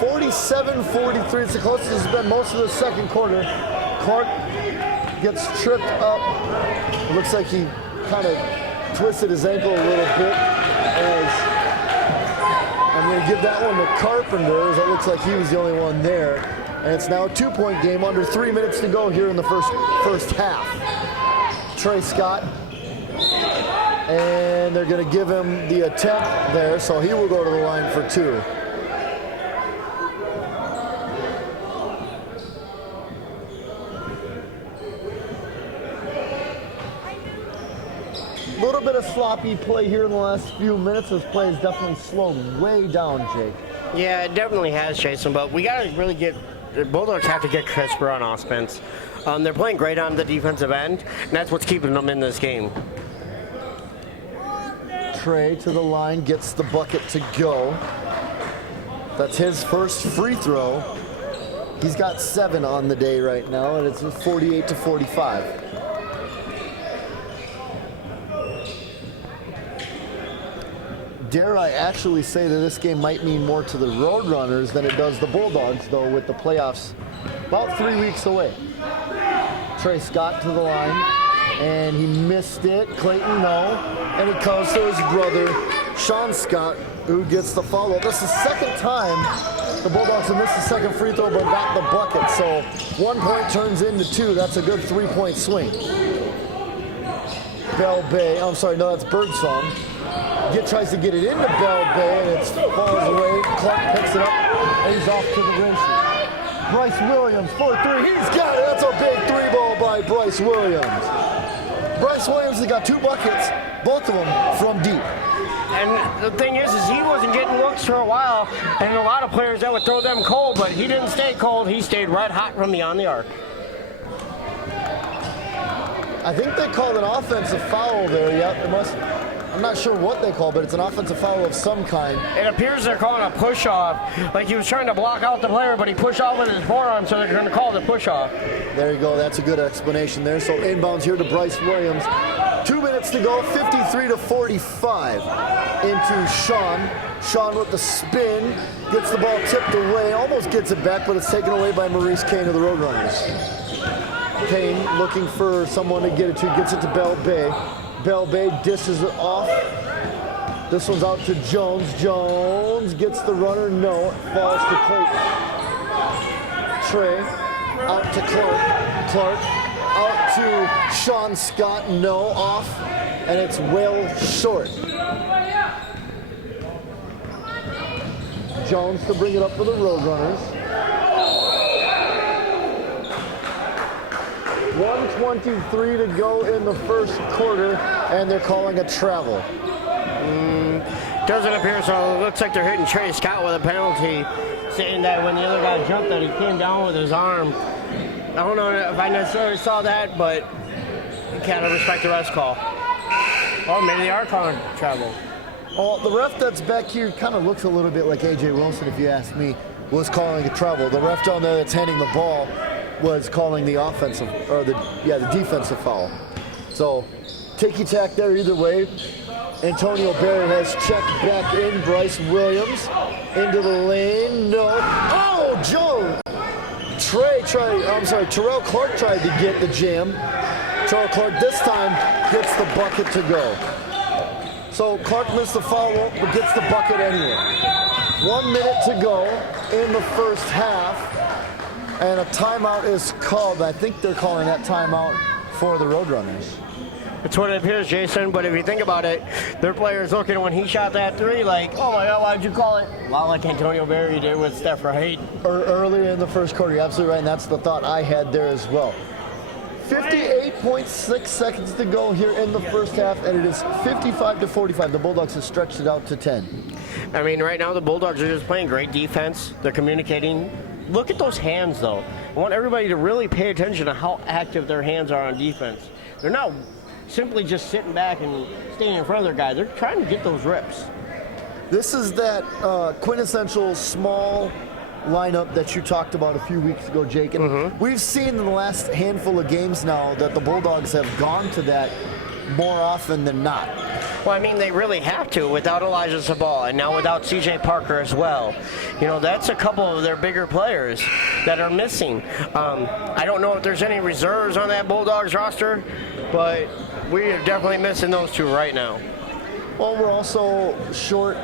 47-43, it's the closest it's been most of the second quarter. Clark gets tripped up. It looks like he kind of twisted his ankle a little bit. As I'm going to give that one to Carpenter, as it looks like he was the only one there. And it's now a 2-point game, under 3 minutes to go here in the first half. Trey Scott, and they're going to give him the attempt there, so he will go to the line for 2. A little bit of sloppy play here in the last few minutes. This play has definitely slowed way down, Jake. Yeah, it definitely has, Jason, but we got to really get the Bulldogs have to get crisper on offense. They're playing great on the defensive end, and that's what's keeping them in this game. Trey to the line, gets the bucket to go. That's his first free throw. He's got 7 on the day right now, and it's 48-45. Dare I actually say that this game might mean more to the Roadrunners than it does the Bulldogs, though, with the playoffs about 3 weeks away. Trey Scott to the line, and he missed it. Clayton, no. And it comes to his brother, Sean Scott, who gets the follow. This is the second time the Bulldogs have missed the second free throw but got the bucket. So 1 point turns into 2. That's a good 3-point swing. Bell Bay, I'm sorry, no, that's Birdsong. Tries to get it into Bell Bay, and it falls away. Clark picks it up, and he's off to the rinses. Bryce Williams for 3. He's got it. That's a big 3 ball by Bryce Williams. Bryce Williams has got 2 buckets, both of them from deep. And the thing is he wasn't getting looks for a while, and a lot of players that would throw them cold, but he didn't stay cold. He stayed red hot from beyond the arc. I think they called an offensive foul there. Yep, it must. I'm not sure what they call, but it's an offensive foul of some kind. It appears they're calling a push-off. Like he was trying to block out the player, but he pushed off with his forearm, so they're going to call the push-off. There you go. That's a good explanation there. So inbounds here to Bryce Williams. 2 minutes to go, 53-45 into Sean. Sean with the spin, gets the ball tipped away, almost gets it back, but it's taken away by Maurice Kane of the Roadrunners. Kane looking for someone to get it to, gets it to Bell Bay. Bell Bay dishes it off. This one's out to Jones. Jones gets the runner. No, it falls to Clayton. Trey out to Clark. Clark out to Sean Scott. No, off, and it's well short. Jones to bring it up for the Roadrunners. 1:23 to go in the first quarter, and they're calling a travel. Doesn't appear so. It looks like they're hitting Trey Scott with a penalty, saying that when the other guy jumped that he came down with his arm. I don't know if I necessarily saw that, but you can't respect the rest call. Or maybe they are calling travel. Well, the ref that's back here kind of looks a little bit like A.J. Wilson, if you ask me, was calling a travel. The ref down there that's handing the ball was calling the offensive, or the defensive foul. So, ticky-tack there either way. Antonio Barry has checked back in. Bryce Williams into the lane. No. Oh, Joe! Terrell Clark tried to get the jam. Terrell Clark this time gets the bucket to go. So Clark missed the foul, but gets the bucket anyway. 1 minute to go in the first half, and a timeout is called. I think they're calling that timeout for the Roadrunners. It's what it appears, Jason, but if you think about it, their players looking when he shot that three like, oh my God, why'd you call it? A lot like Antonio Barry did with Steph Wright. Earlier in the first quarter, you're absolutely right, and that's the thought I had there as well. 58.6 seconds to go here in the first half, and it is 55-45. The Bulldogs have stretched it out to 10. I mean, right now the Bulldogs are just playing great defense. They're communicating. Look at those hands, though. I want everybody to really pay attention to how active their hands are on defense. They're not simply just sitting back and staying in front of their guy. They're trying to get those rips. This is that quintessential small lineup that you talked about a few weeks ago, Jake. And we've seen in the last handful of games now that the Bulldogs have gone to that more often than not. Well, I mean, they really have to without Elijah Sabal and now without C.J. Parker as well. You know, that's a couple of their bigger players that are missing. I don't know if there's any reserves on that Bulldogs roster, but we are definitely missing those two right now. Well, we're also short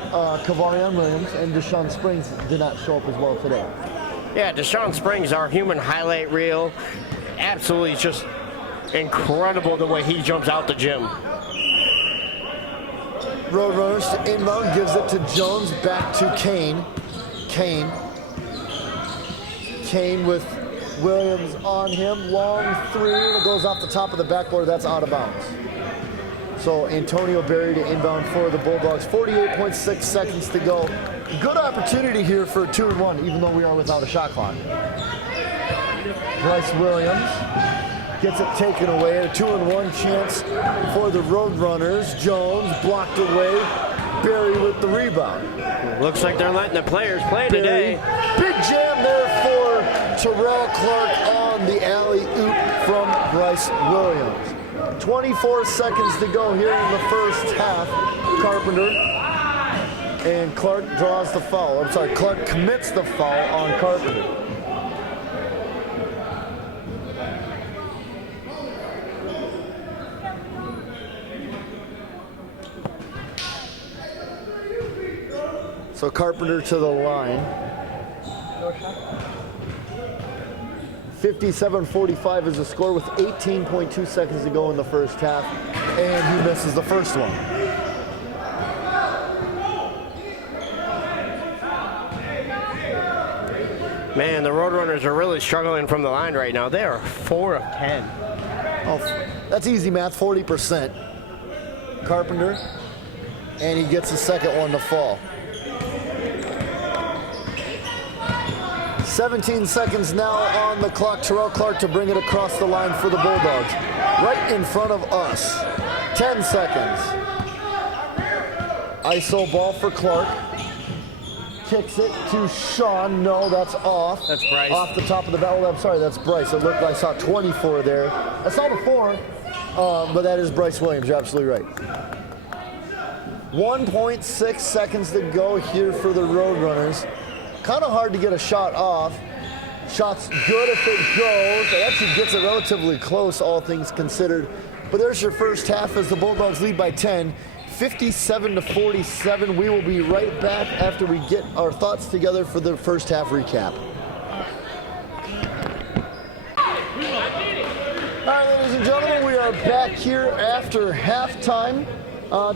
Kavarian Williams, and Deshaun Springs did not show up as well today. Yeah, Deshaun Springs, our human highlight reel, absolutely just incredible the way he jumps out the gym. Roadrunners to inbound, gives it to Jones, back to Kane. Kane with Williams on him, long three, and it goes off the top of the backboard. That's out of bounds. So Antonio Barry to inbound for the Bulldogs. 48.6 seconds to go. Good opportunity here for a 2-and-1, even though we are without a shot clock. Bryce Williams gets it taken away. A 2-and-1 chance for the Roadrunners. Jones blocked away. Barry with the rebound. Looks like they're letting the players play today. Big jam there for Terrell Clark on the alley-oop from Bryce Williams. 24 seconds to go here in the first half. Carpenter and Clark draws the foul. I'm sorry, Clark commits the foul on Carpenter. So Carpenter to the line. 57-45 is the score with 18.2 seconds to go in the first half, and he misses the first one. Man, the Roadrunners are really struggling from the line right now. They are 4 of 10. Oh, that's easy math, 40%. Carpenter, and he gets the second one to fall. 17 seconds now on the clock. Terrell Clark to bring it across the line for the Bulldogs. Right in front of us. 10 seconds. ISO ball for Clark. Kicks it to Sean. No, that's off. That's Bryce. Off the top of the barrel. I'm sorry, that's Bryce. It looked like I saw 24 there. I saw the 4, but that is Bryce Williams. You're absolutely right. 1.6 seconds to go here for the Roadrunners. Kind of hard to get a shot off. Shot's good if it goes. It actually gets it relatively close, all things considered. But there's your first half as the Bulldogs lead by 10, 57-47. We will be right back after we get our thoughts together for the first half recap. All right, ladies and gentlemen, we are back here after halftime.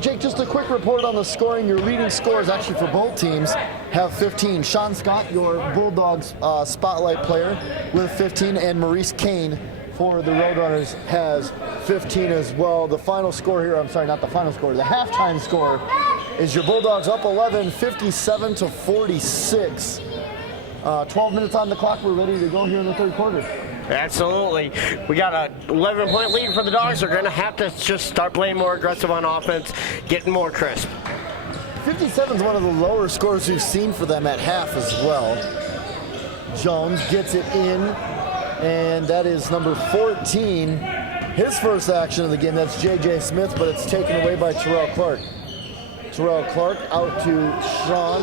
Jake, just a quick report on the scoring. Your leading scores, actually for both teams, have 15. Sean Scott, your Bulldogs spotlight player, with 15, and Maurice Kane for the Roadrunners has 15 as well. The final score here, I'm sorry, not the final score, the halftime score is your Bulldogs up 11, 57 to 46. 12 minutes on the clock. We're ready to go here in the third quarter. Absolutely. We got a 11-point lead for the Dogs. They're going to have to just start playing more aggressive on offense, getting more crisp. 57 is one of the lower scores we've seen for them at half as well. Jones gets it in, and that is number 14. His first action of the game, that's J.J. Smith, but it's taken away by Terrell Clark. Terrell Clark out to Sean,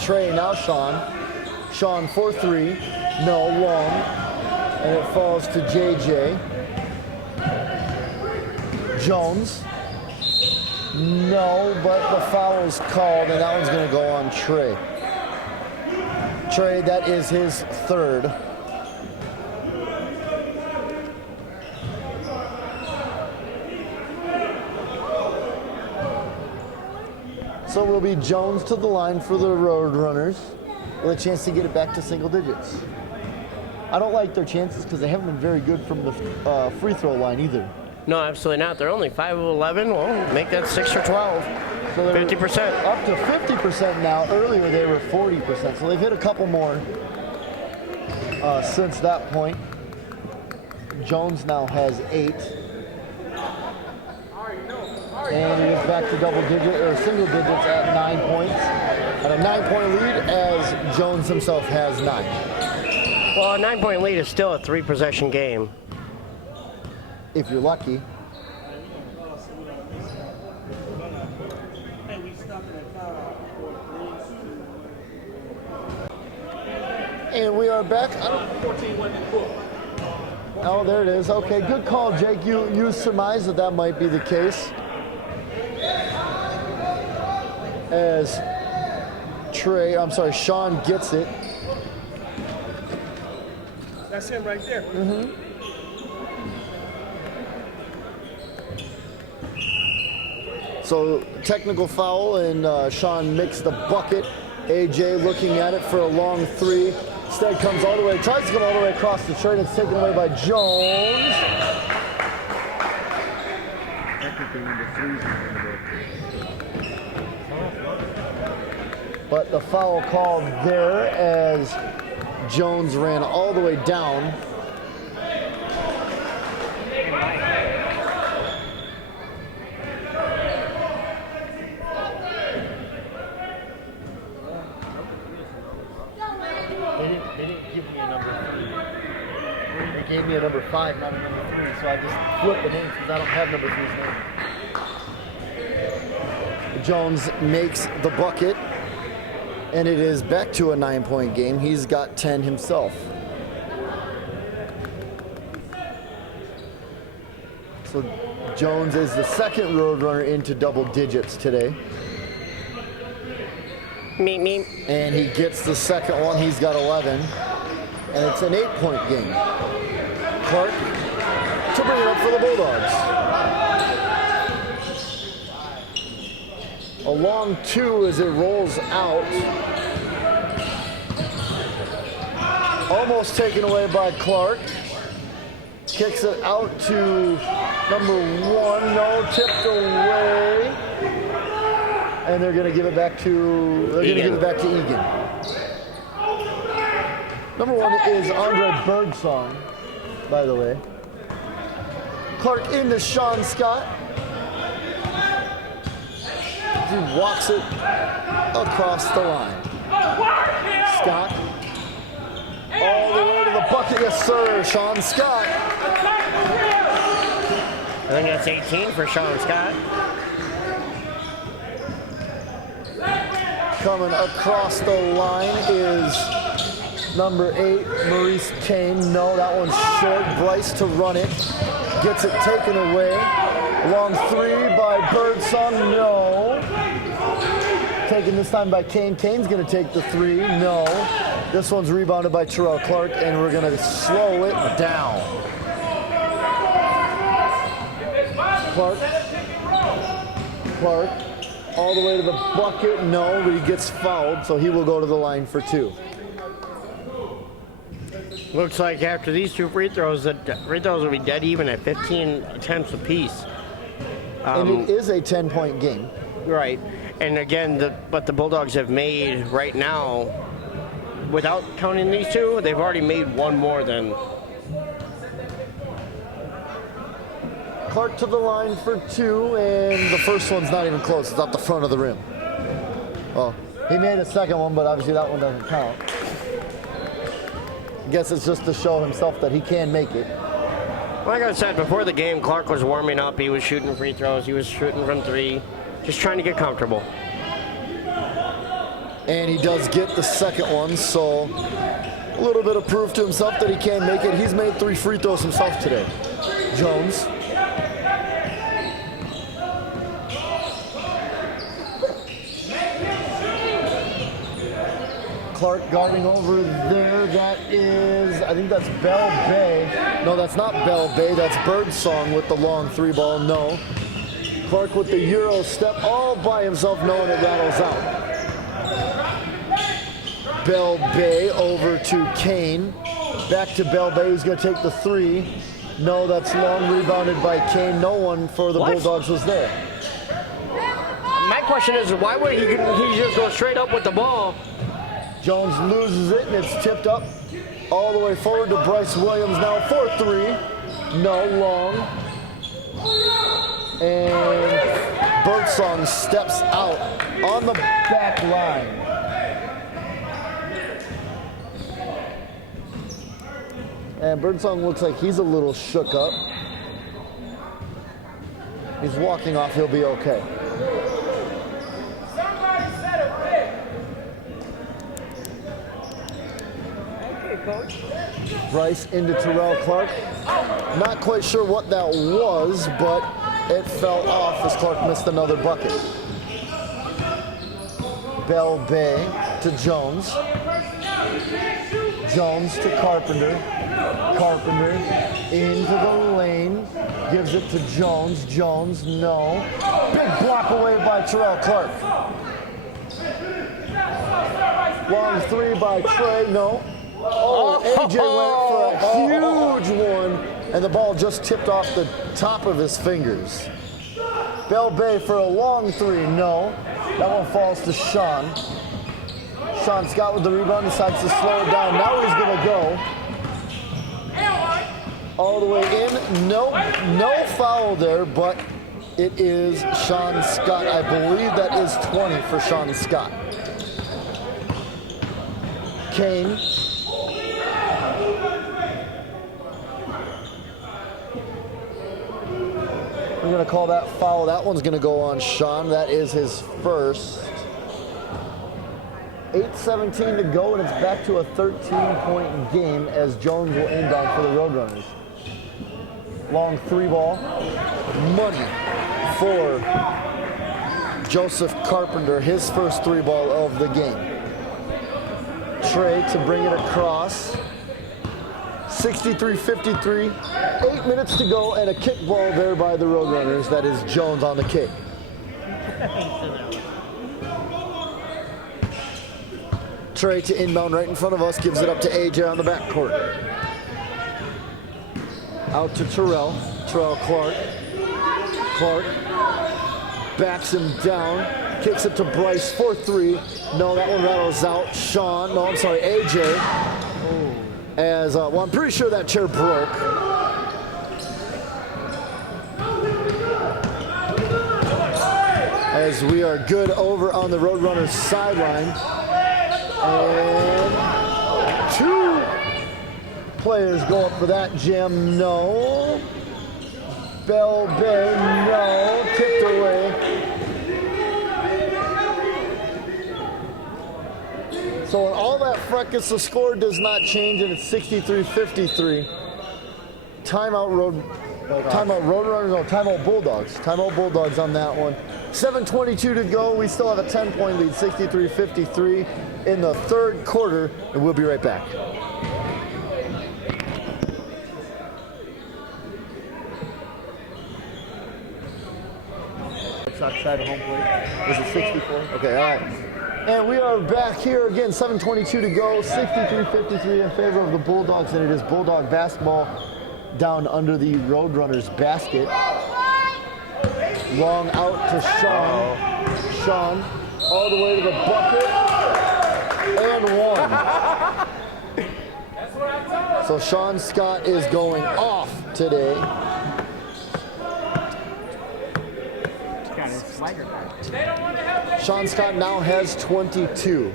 Trey, now Sean. Sean for three, no, long, and it falls to J.J. Jones, no, but the foul is called, and that one's going to go on Trey. Trey, that is his third. So will be Jones to the line for the Roadrunners with a chance to get it back to single digits. I don't like their chances because they haven't been very good from the free throw line either. No, absolutely not. They're only 5 of 11. Well, make that 6 or 12. So 50%. Up to 50% now. Earlier they were 40%. So they've hit a couple more since that point. Jones now has 8. And he is back to single digits at 9 points. And a 9-point lead as Jones himself has 9. Well, a 9-point lead is still a 3-possession game. If you're lucky. And we are back. Oh, there it is. Okay, good call, Jake. You surmised that might be the case. As Sean gets it. That's him right there. Mm-hmm. So technical foul, and Sean makes the bucket. AJ looking at it for a long three. Instead comes all the way, tries to come all the way across the shirt. It's taken away by Jones. But the foul called there as Jones ran all the way down. They didn't give me a number 3. They gave me a number 5, not a number 3. So I just flipped the names because I don't have number 3's name. Jones makes the bucket. And it is back to a 9-point game. He's got 10 himself. So Jones is the second Roadrunner into double digits today. Meep. And he gets the second one. He's got 11. And it's an 8-point game. Clark to bring it up for the Bulldogs. A long 2 as it rolls out. Almost taken away by Clark. Kicks it out to number 1. No, tipped away. And they're going to give it back to Eagan. Number 1 is Andre Birdsong, by the way. Clark into Sean Scott. He walks it across the line. Scott all the way to the bucket. Yes, sir. Sean Scott. I think that's 18 for Sean Scott. Coming across the line is number 8, Maurice Kane. No, that one's short. Bryce to run it. Gets it taken away. Long 3 by Birdsong. No. Taken this time by Kane. Kane's going to take the 3. No. This one's rebounded by Terrell Clark, and we're going to slow it down. Clark all the way to the bucket. No, but he gets fouled, so he will go to the line for 2. Looks like after these two free throws, the free throws will be dead even at 15 attempts apiece. And it is a 10-point game. Right. And again, but the Bulldogs have made right now, without counting these two, they've already made one more than. Clark to the line for two, and the first one's not even close. It's at the front of the rim. Well, he made a second one, but obviously that one doesn't count. I guess it's just to show himself that he can make it. Like I said, before the game, Clark was warming up. He was shooting free throws. He was shooting from three, just trying to get comfortable. And he does get the second one, so a little bit of proof to himself that he can make it. He's made 3 free throws himself today. Jones. Clark guarding over there. That is, I think that's Bell Bay. No, that's not Bell Bay. That's Birdsong with the long 3-ball. No. Clark with the Euro step all by himself, knowing it rattles out. Bell Bay over to Kane. Back to Bell Bay, who's going to take the 3. No, that's long, rebounded by Kane. No one for the Bulldogs was there. My question is, why would he just go straight up with the ball? Jones loses it, and it's tipped up all the way forward to Bryce Williams now for 3. No, long. And Birdsong steps out on the back line. And Birdsong looks like he's a little shook up. He's walking off, he'll be okay. Coach. Bryce into Terrell Clark. Not quite sure what that was, but it fell off as Clark missed another bucket. Bell Bay to Jones. Jones to Carpenter. Carpenter into the lane. Gives it to Jones. Jones, no. Big block away by Terrell Clark. Long 3 by Trey, no. Oh, AJ went for a huge one, and the ball just tipped off the top of his fingers. Bell Bay for a long 3, no. That one falls to Sean. Sean Scott with the rebound, decides to slow it down. Now he's going to go all the way in. No foul there, but it is Sean Scott. I believe that is 20 for Sean Scott. Kane. We're going to call that foul. That one's going to go on Sean. That is his first. 8:17 to go, and it's back to a 13-point game as Jones will inbound for the Roadrunners. Long 3-ball. Money for Joseph Carpenter, his first 3-ball of the game. Trey to bring it across. 63-53, 8 minutes to go, and a kick ball there by the Roadrunners. That is Jones on the kick. Trey to inbound right in front of us, gives it up to AJ on the backcourt. Out to Terrell. Terrell Clark. Clark backs him down, kicks it to Bryce for 3. No, that one rattles out. Sean, no, I'm sorry, AJ. As, well, I'm pretty sure that chair broke. As we are good over on the Roadrunners sideline. And 2 players go up for that jam. No. Bell Bay, no. Kicked away. So in all that fracas, the score does not change, and it's 63-53. Timeout Roadrunners, no, timeout Bulldogs. Timeout Bulldogs on that one. 7:22 to go. We still have a 10-point lead, 63-53 in the third quarter, and we'll be right back. Outside of home plate. Was it 64? Okay, all right. And we are back here again, 7:22 to go, 63-53 in favor of the Bulldogs, and it is Bulldog basketball down under the Roadrunners basket. Long out to Sean. Sean all the way to the bucket, and one. So Sean Scott is going off today. Sean Scott now has 22.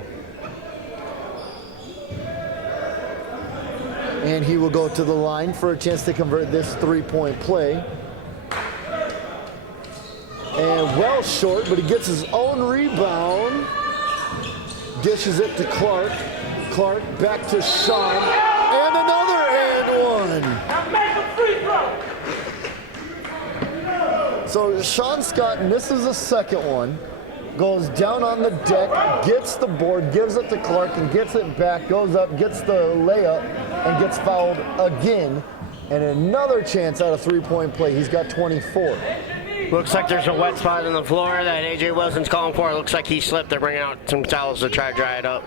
And he will go to the line for a chance to convert this three-point play. And well short, but he gets his own rebound. Dishes it to Clark. Clark back to Sean. And another and one. So Sean Scott misses a second one. Goes down on the deck, gets the board, gives it to Clark, and gets it back, goes up, gets the layup, and gets fouled again. And another chance at a three-point play. He's got 24. Looks like there's a wet spot on the floor that A.J. Wilson's calling for. It looks like he slipped. They're bringing out some towels to try to dry it up.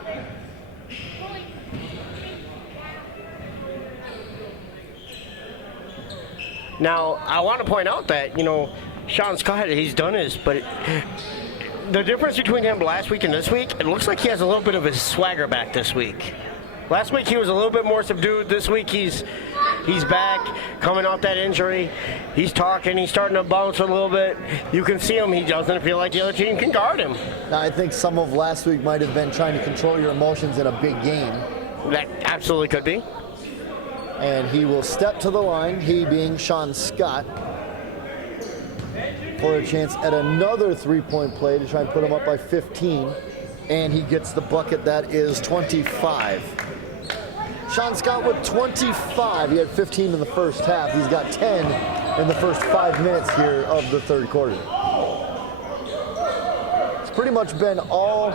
Now, I want to point out that, Sean Scott, he's done his, but the difference between him last week and this week, it looks like he has a little bit of his swagger back this week. Last week he was a little bit more subdued. This week he's back, coming off that injury. He's talking. He's starting to bounce a little bit. You can see him. He doesn't feel like the other team can guard him. Now, I think some of last week might have been trying to control your emotions in a big game. That absolutely could be. And he will step to the line, he being Sean Scott, for a chance at another three-point play to try and put him up by 15. And he gets the bucket. That is 25. Sean Scott with 25. He had 15 in the first half. He's got 10 in the first 5 minutes here of the third quarter. It's pretty much been all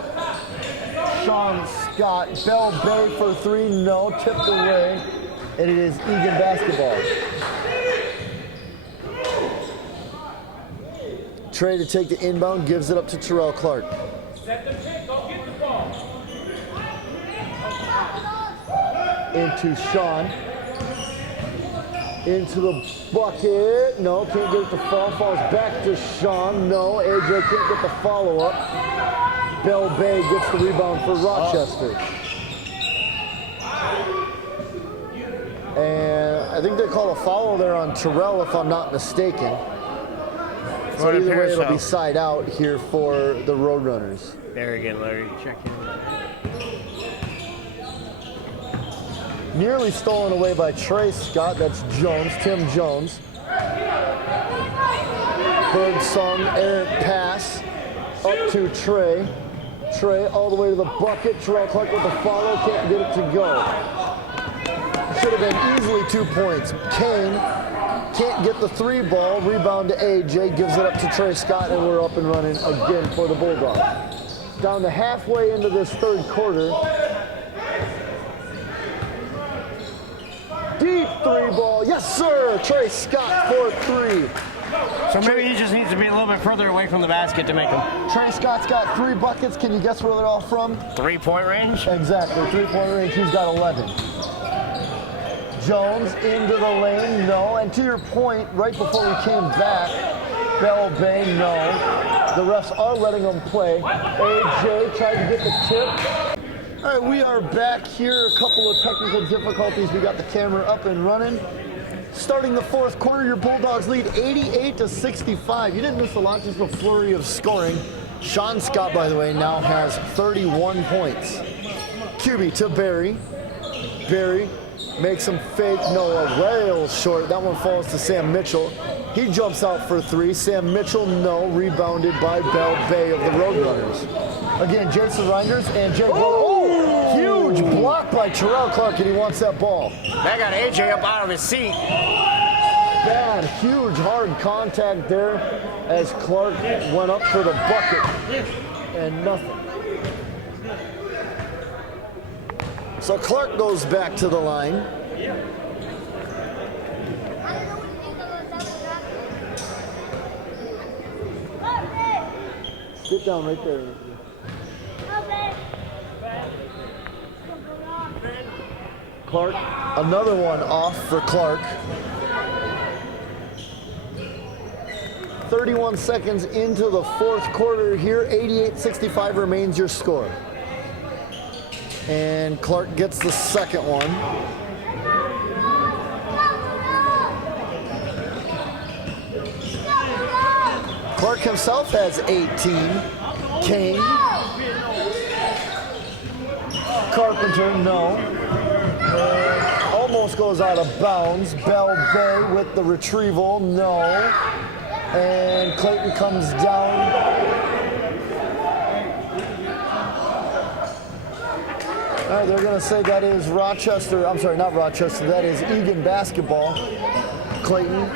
Sean Scott. Bell Bay for three, no, tipped away. And it is Eagan basketball. Trey to take the inbound, gives it up to Terrell Clark. Set the pick, go get the ball. Into Sean. Into the bucket. No, can't get it to fall. Falls back to Sean. No, AJ can't get the follow-up. Bell Bay gets the rebound for Rochester. And I think they call a foul there on Terrell, if I'm not mistaken. So either way, it'll be side out here for the Roadrunners. There again, Larry. Check in. Nearly stolen away by Trey Scott. That's Jones, Tim Jones. Birdsong errant pass up to Trey. Trey all the way to the bucket. Terrell Clark with the follow. Can't get it to go. Should have been easily 2 points. Kane can't get the three ball. Rebound to AJ. Gives it up to Trey Scott, and we're up and running again for the Bulldogs. Down to halfway into this third quarter. Deep three ball. Yes, sir. Trey Scott for three. So maybe he just needs to be a little bit further away from the basket to make them. Trey Scott's got 3 buckets. Can you guess where they're all from? 3-point range? Exactly. 3-point range. He's got 11. Jones into the lane, no. And to your point, right before we came back, Bell Bay, no. The refs are letting them play. AJ tried to get the tip. All right, we are back here. A couple of technical difficulties. We got the camera up and running. Starting the fourth quarter, your Bulldogs lead 88-65. You didn't miss a lot, just a flurry of scoring. Sean Scott, by the way, now has 31 points. QB to Barry. Barry makes him fake, no, a rail short. That one falls to Sam Mitchell. He jumps out for three. Sam Mitchell, no, rebounded by Bell Bay of the Roadrunners. Again, Jason Reinders and Jake huge block by Terrell Clark, and he wants that ball. That got AJ up out of his seat. Bad, huge, hard contact there as Clark went up for the bucket, and nothing. So Clark goes back to the line. Get down right there. Clark, another one off for Clark. 31 seconds into the fourth quarter here. 88-65 remains your score. And Clark gets the second one. Clark himself has 18. Kane. Carpenter, no. Almost goes out of bounds. Bell Bay with the retrieval, no. And Clayton comes down. All right, they're going to say that is Rochester. I'm sorry, not Rochester. That is Eagan basketball. Clayton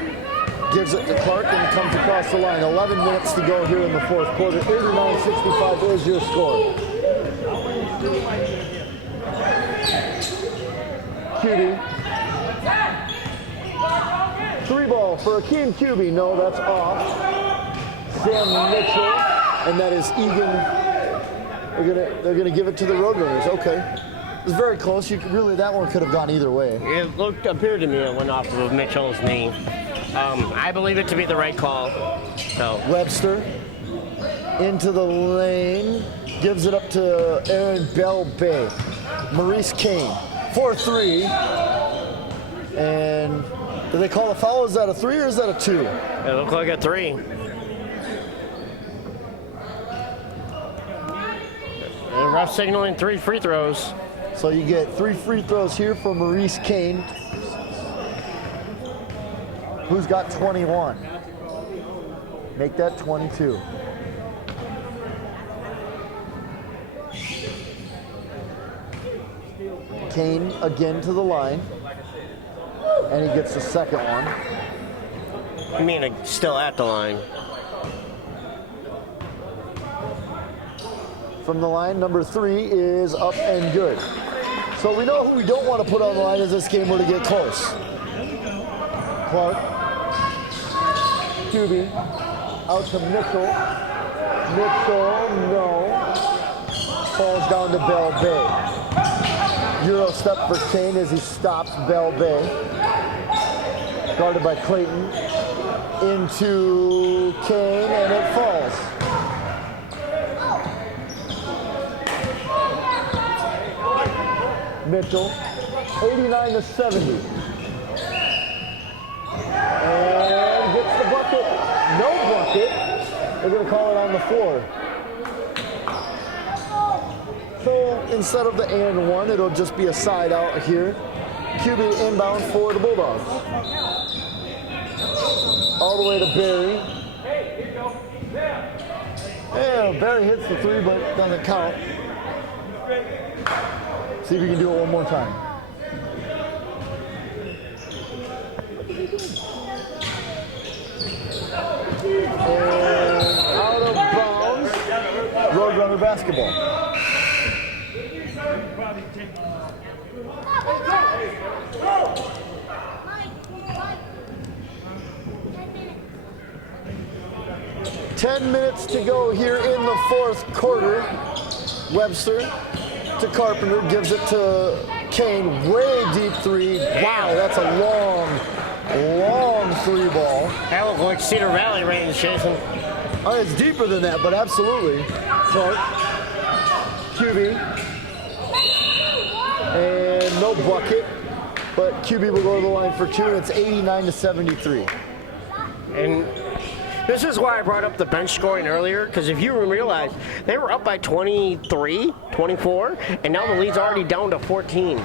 gives it to Clark and comes across the line. 11 minutes to go here in the fourth quarter. 89-65 is your score. Cutie. Three ball for Akeem Cubie. No, that's off. Sam Mitchell, and that is Eagan. They're gonna give it to the Roadrunners. Okay, it was very close. Really, that one could have gone either way. It appeared to me it went off of Mitchell's knee. I believe it to be the right call. So Webster into the lane, gives it up to Aaron Bell Bay. Maurice Kane, 4-3, and do they call a foul? Is that a 3 or is that a 2? it looked like a 3. And ref signaling 3 free throws. So you get 3 free throws here for Maurice Kane, who's got 21. Make that 22. Kane again to the line, and he gets the second one. I mean, still at the line. From the line, number 3 is up and good. So we know who we don't want to put on the line as this game were to get close. Clark, Cubie, out to Mitchell. Mitchell, no. Falls down to Bell Bay. Euro step for Kane as he stops Bell Bay. Guarded by Clayton. Into Kane, and it falls. Mitchell, 89-70. And gets the bucket. No bucket. They're going to call it on the floor. So instead of the and one, it'll just be a side out here. QB inbound for the Bulldogs. All the way to Barry. Yeah, Barry hits the 3, but doesn't count. See if we can do it one more time. And out of bounds, Roadrunner basketball. 10 minutes to go here in the fourth quarter. Webster to Carpenter, gives it to Kane, way deep 3. Wow, that's a long 3 ball. That looked like Cedar Valley range, Jason. Oh, it's deeper than that, but absolutely. Clark, QB, and no bucket, but QB will go to the line for 2, and it's 89-73. And this is why I brought up the bench scoring earlier, because if you realize, they were up by 23, 24, and now the lead's already down to 14.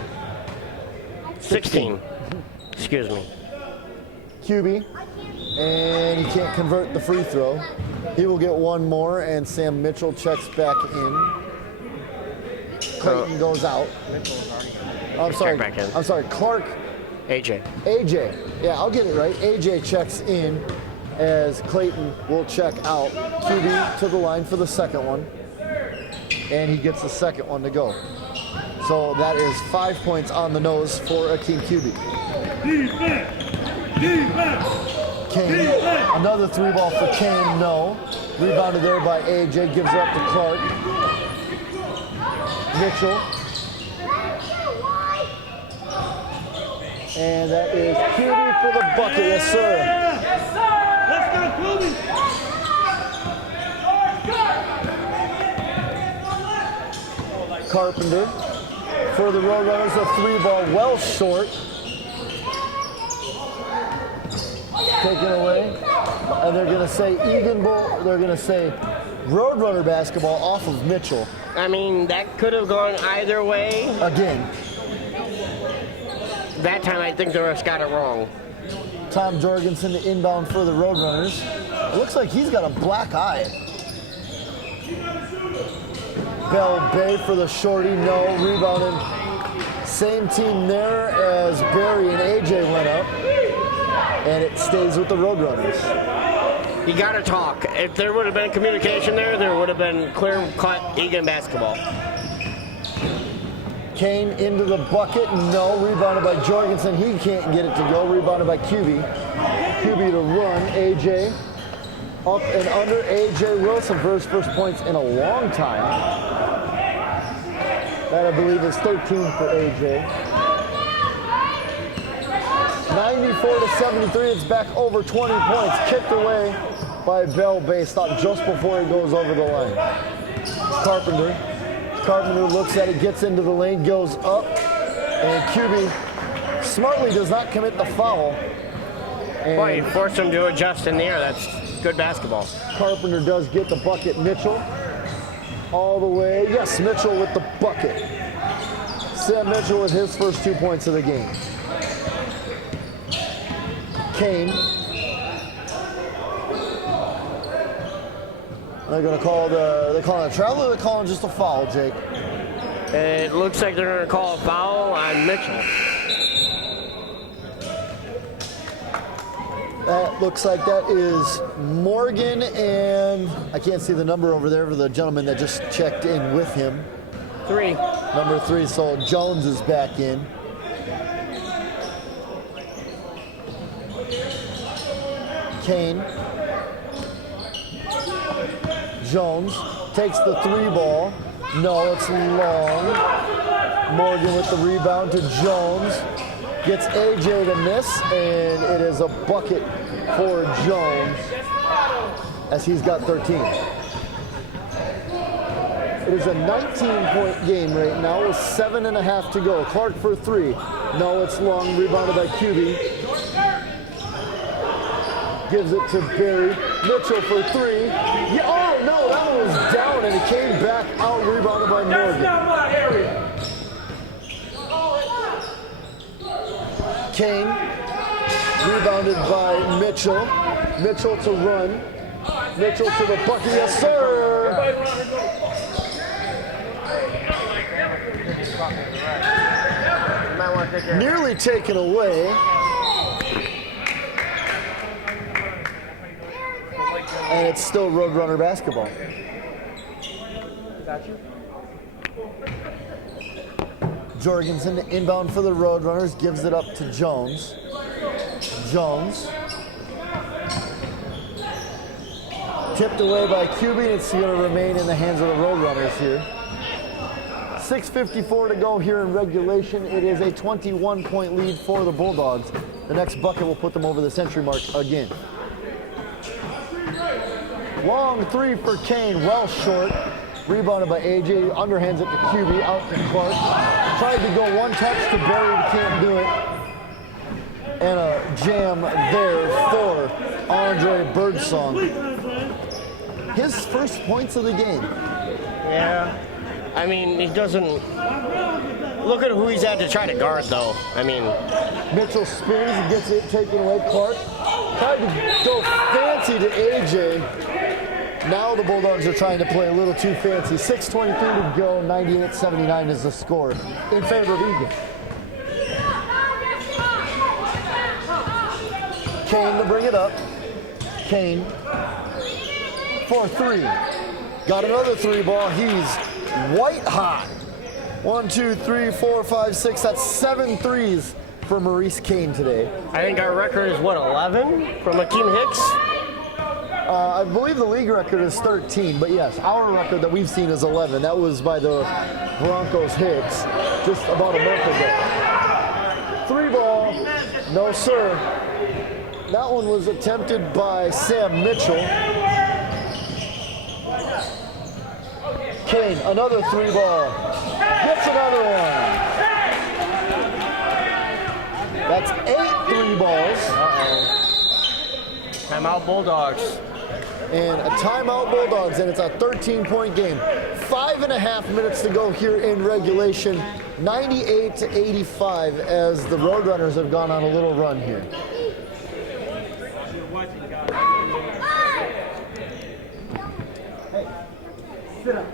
16. Excuse me. QB, and he can't convert the free throw. He will get one more, and Sam Mitchell checks back in. Clayton goes out. I'm sorry. Back in. I'm sorry. Clark. AJ. Yeah, I'll get it right. AJ checks in as Clayton will check out. QB to the line for the second one, and he gets the second one to go. So that is 5 points on the nose for Akeem QB. Kane, another 3 ball for Kane, no. Rebounded there by AJ, gives it up to Clark. Mitchell And that is QB for the bucket, yes sir. Let's go, Kobe. Carpenter for the Roadrunners, a 3-ball, well short. Taken away. And they're gonna say they're gonna say Roadrunner basketball off of Mitchell. I mean, that could have gone either way. Again. That time I think the refs got it wrong. Tom Jorgensen to inbound for the Roadrunners. It looks like he's got a black eye. Bell Bay for the shorty, no. Rebounding. Same team there as Barry and AJ went up. And it stays with the Roadrunners. You got to talk. If there would have been communication there would have been clear-cut Eagan basketball. Kane into the bucket, no. Rebounded by Jorgensen, he can't get it to go. Rebounded by QB. QB to run, AJ. Up and under, AJ Wilson for his first points in a long time. That I believe is 13 for AJ. 94-73, it's back over 20 points. Kicked away by Bell Bay, stopped just before it goes over the line. Carpenter looks at it, gets into the lane, goes up, and QB smartly does not commit the foul. Boy, you forced him to adjust in the air. That's good basketball. Carpenter does get the bucket. Mitchell all the way. Yes, Mitchell with the bucket. Sam Mitchell with his first 2 points of the game. Kane. They're going to call they're calling a travel, or they're calling just a foul, Jake? It looks like they're going to call a foul on Mitchell. That looks like that is Morgan, and I can't see the number over there for the gentleman that just checked in with him. 3. Number 3, so Jones is back in. Kane. Jones takes the 3-ball. No, it's long. Morgan with the rebound to Jones. Gets AJ to miss, and it is a bucket for Jones as he's got 13. It is a 19-point game right now with 7.5 to go. Clark for 3. No, it's long. Rebounded by QB. Gives it to Barry. Mitchell for 3. Yeah, oh, no, that one was down, and it came back out. Rebounded by Morgan. That's not my area. Kane, rebounded by Mitchell. Mitchell to run. Mitchell to the bucket, yes sir! Nearly taken away. And it's still Roadrunner basketball. Got you. Jorgensen inbound for the Roadrunners, gives it up to Jones. Jones. Tipped away by QB, and it's going to remain in the hands of the Roadrunners here. 6:54 to go here in regulation. It is a 21-point lead for the Bulldogs. The next bucket will put them over the century mark again. Long 3 for Kane, well short. Rebounded by AJ, underhands it to QB, out to Clark. Tried to go one touch to Barry, can't do it. And a jam there for Andre Birdsong. His first points of the game. Yeah. I mean, he doesn't... Look at who he's had to try to guard, though. I mean... Mitchell spins and gets it taken away. Clark tried to go fancy to AJ. Now the Bulldogs are trying to play a little too fancy. 6:23 to go, 98-79 is the score in favor of Eagan. Kane to bring it up. Kane for 3. Got another 3-ball. He's white hot. 1, 2, 3, 4, 5, 6. That's 7 threes for Maurice Kane today. I think our record is, what, 11 from Akeem Hicks? I believe the league record is 13, but yes, our record that we've seen is 11. That was by the Broncos Hicks just about a month ago. 3-ball, No, sir. That one was attempted by Sam Mitchell. Kane, another 3-ball. Gets another one. That's 8 3-balls. Timeout Bulldogs. And a timeout Bulldogs, and it's a 13-point game. 5.5 minutes to go here in regulation. 98-85 as the Roadrunners have gone on a little run here. Hey, sit up.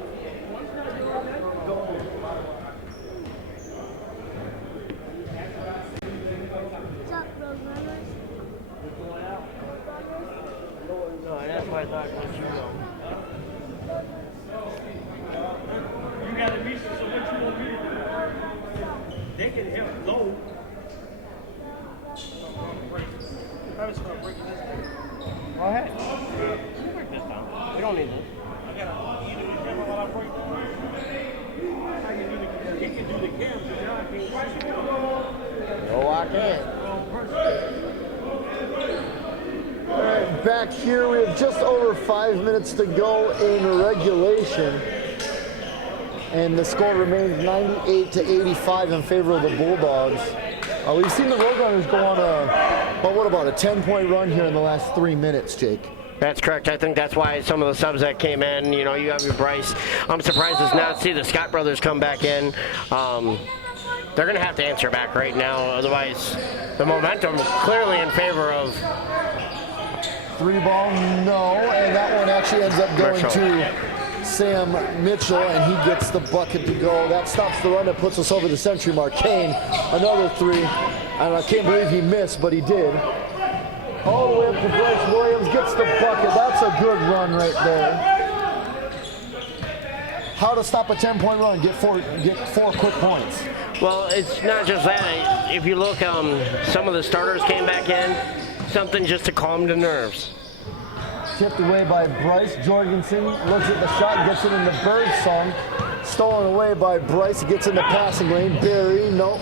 You got to reach, so what you want me to do? They can help low. I was going to break this down. Go ahead. Break this down. We don't need this. I got to either the camera while I break down. He can do the camera, so now I can't see it. No, I can't. All right, back here we have just over 5 minutes to go in regulation. And the score remains 98-85 in favor of the Bulldogs. We've seen the Roadrunners go on a 10-point run here in the last 3 minutes, Jake. That's correct. I think that's why some of the subs that came in, you have your Bryce. I'm surprised to not see the Scott brothers come back in. They're going to have to answer back right now. Otherwise, the momentum is clearly in favor of 3-ball, no. And that one actually ends up going Mitchell. to Sam Mitchell, and he gets the bucket to go. That stops the run that puts us over the century mark. Kane, another 3. And I can't believe he missed, but he did. All the way up to Bryce Williams, gets the bucket. That's a good run right there. How to stop a 10-point run? Get four quick points. Well, it's not just that. If you look, some of the starters came back in. Something just to calm the nerves. Tipped away by Bryce. Jorgensen looks at the shot, gets it in the Birdsong. Stolen away by Bryce, gets in the passing lane. Barry, no.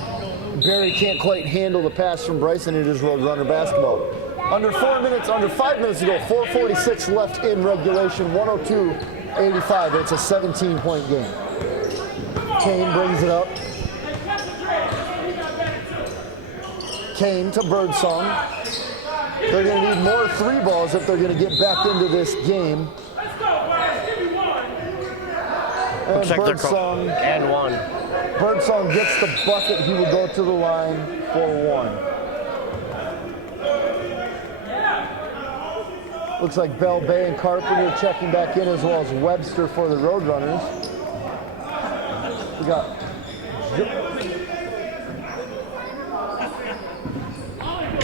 Barry can't quite handle the pass from Bryce, and it is Roadrunner basketball. Under 5 minutes to go. 4:46 left in regulation. 102-85. It's a 17-point game. Kane brings it up. Kane to Birdsong. They're going to need more 3-balls if they're going to get back into this game. And Birdsong, and one. Birdsong gets the bucket. He will go to the line for 1. Looks like Bell Bay and Carpenter checking back in, as well as Webster for the Roadrunners. We got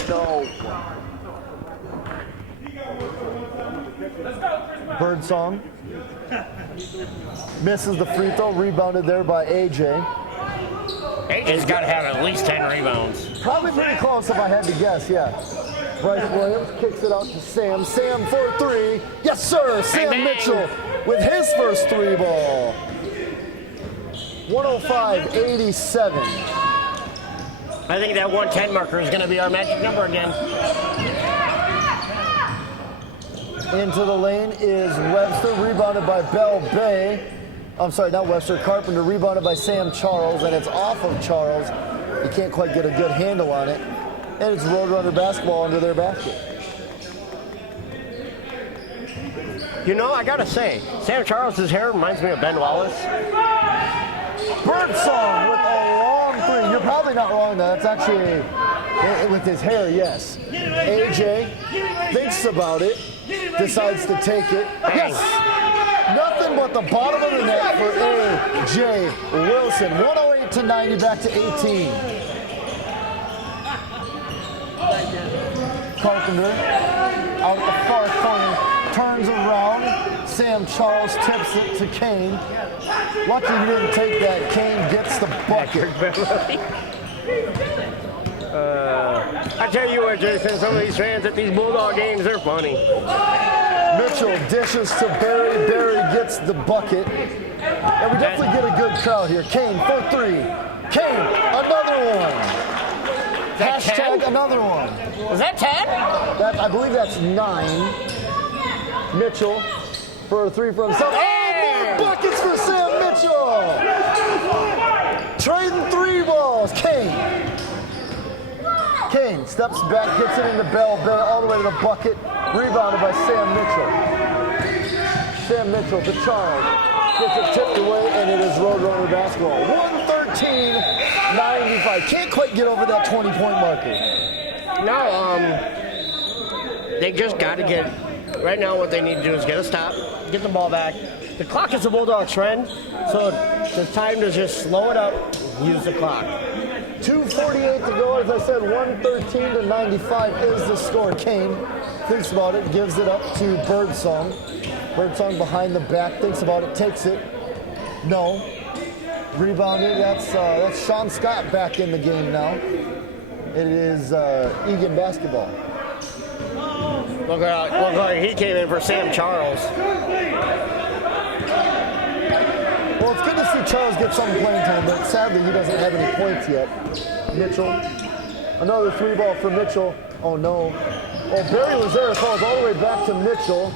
no. Birdsong misses the free throw, rebounded there by AJ. AJ's got to have at least 10 rebounds. Probably pretty close if I had to guess, yeah. Bryce Williams kicks it out to Sam. Sam for 3. Yes, sir. Sam Mitchell with his first 3-ball. 105-87. I think that 110 marker is going to be our magic number again. Into the lane is Webster, rebounded by Bell Bay. I'm sorry, not Webster. Carpenter, rebounded by Sam Charles, and it's off of Charles. You can't quite get a good handle on it. And it's Roadrunner basketball under their basket. I got to say, Sam Charles' hair reminds me of Ben Wallace. Birdsong with a long 3. You're probably not wrong, though. That's actually with his hair, yes. AJ thinks about it. Decides to take it. Yes! Nothing but the bottom of the net for A.J. Wilson. 108-90, back to 18. Carpenter out the far corner, turns around. Sam Charles tips it to Kane. Lucky he didn't take that. Kane gets the bucket. I tell you what, Jason, some of these fans at these Bulldog games, they're funny. Mitchell dishes to Barry. Barry gets the bucket. And we definitely get a good crowd here. Kane for 3. Kane, another one. that Hashtag 10? another one. Was that 10? I believe that's 9. Mitchell for a 3 for himself. Hey! Oh, more buckets for Sam Mitchell. Trading 3 balls. Kane steps back, gets it into Bell all the way to the bucket. Rebounded by Sam Mitchell. Sam Mitchell to Charles. Gets it tipped away, and it is Roadrunner basketball. 113-95. Can't quite get over that 20-point marker. No, they just got to get, right now what they need to do is get a stop, get the ball back. The clock is the Bulldogs' friend, so it's time to just slow it up, use the clock. 2:48 to go. As I said, 113-95 is the score. Kane thinks about it, gives it up to Birdsong. Birdsong behind the back, thinks about it, takes it. No. Rebounded. That's Sean Scott back in the game now. It is Eagan basketball. Look like he came in for Sam Charles. Well, it's good to see Charles get some playing time, but sadly he doesn't have any points yet. Mitchell. Another 3 ball for Mitchell. Oh no. Oh, Barry Lazare calls all the way back to Mitchell.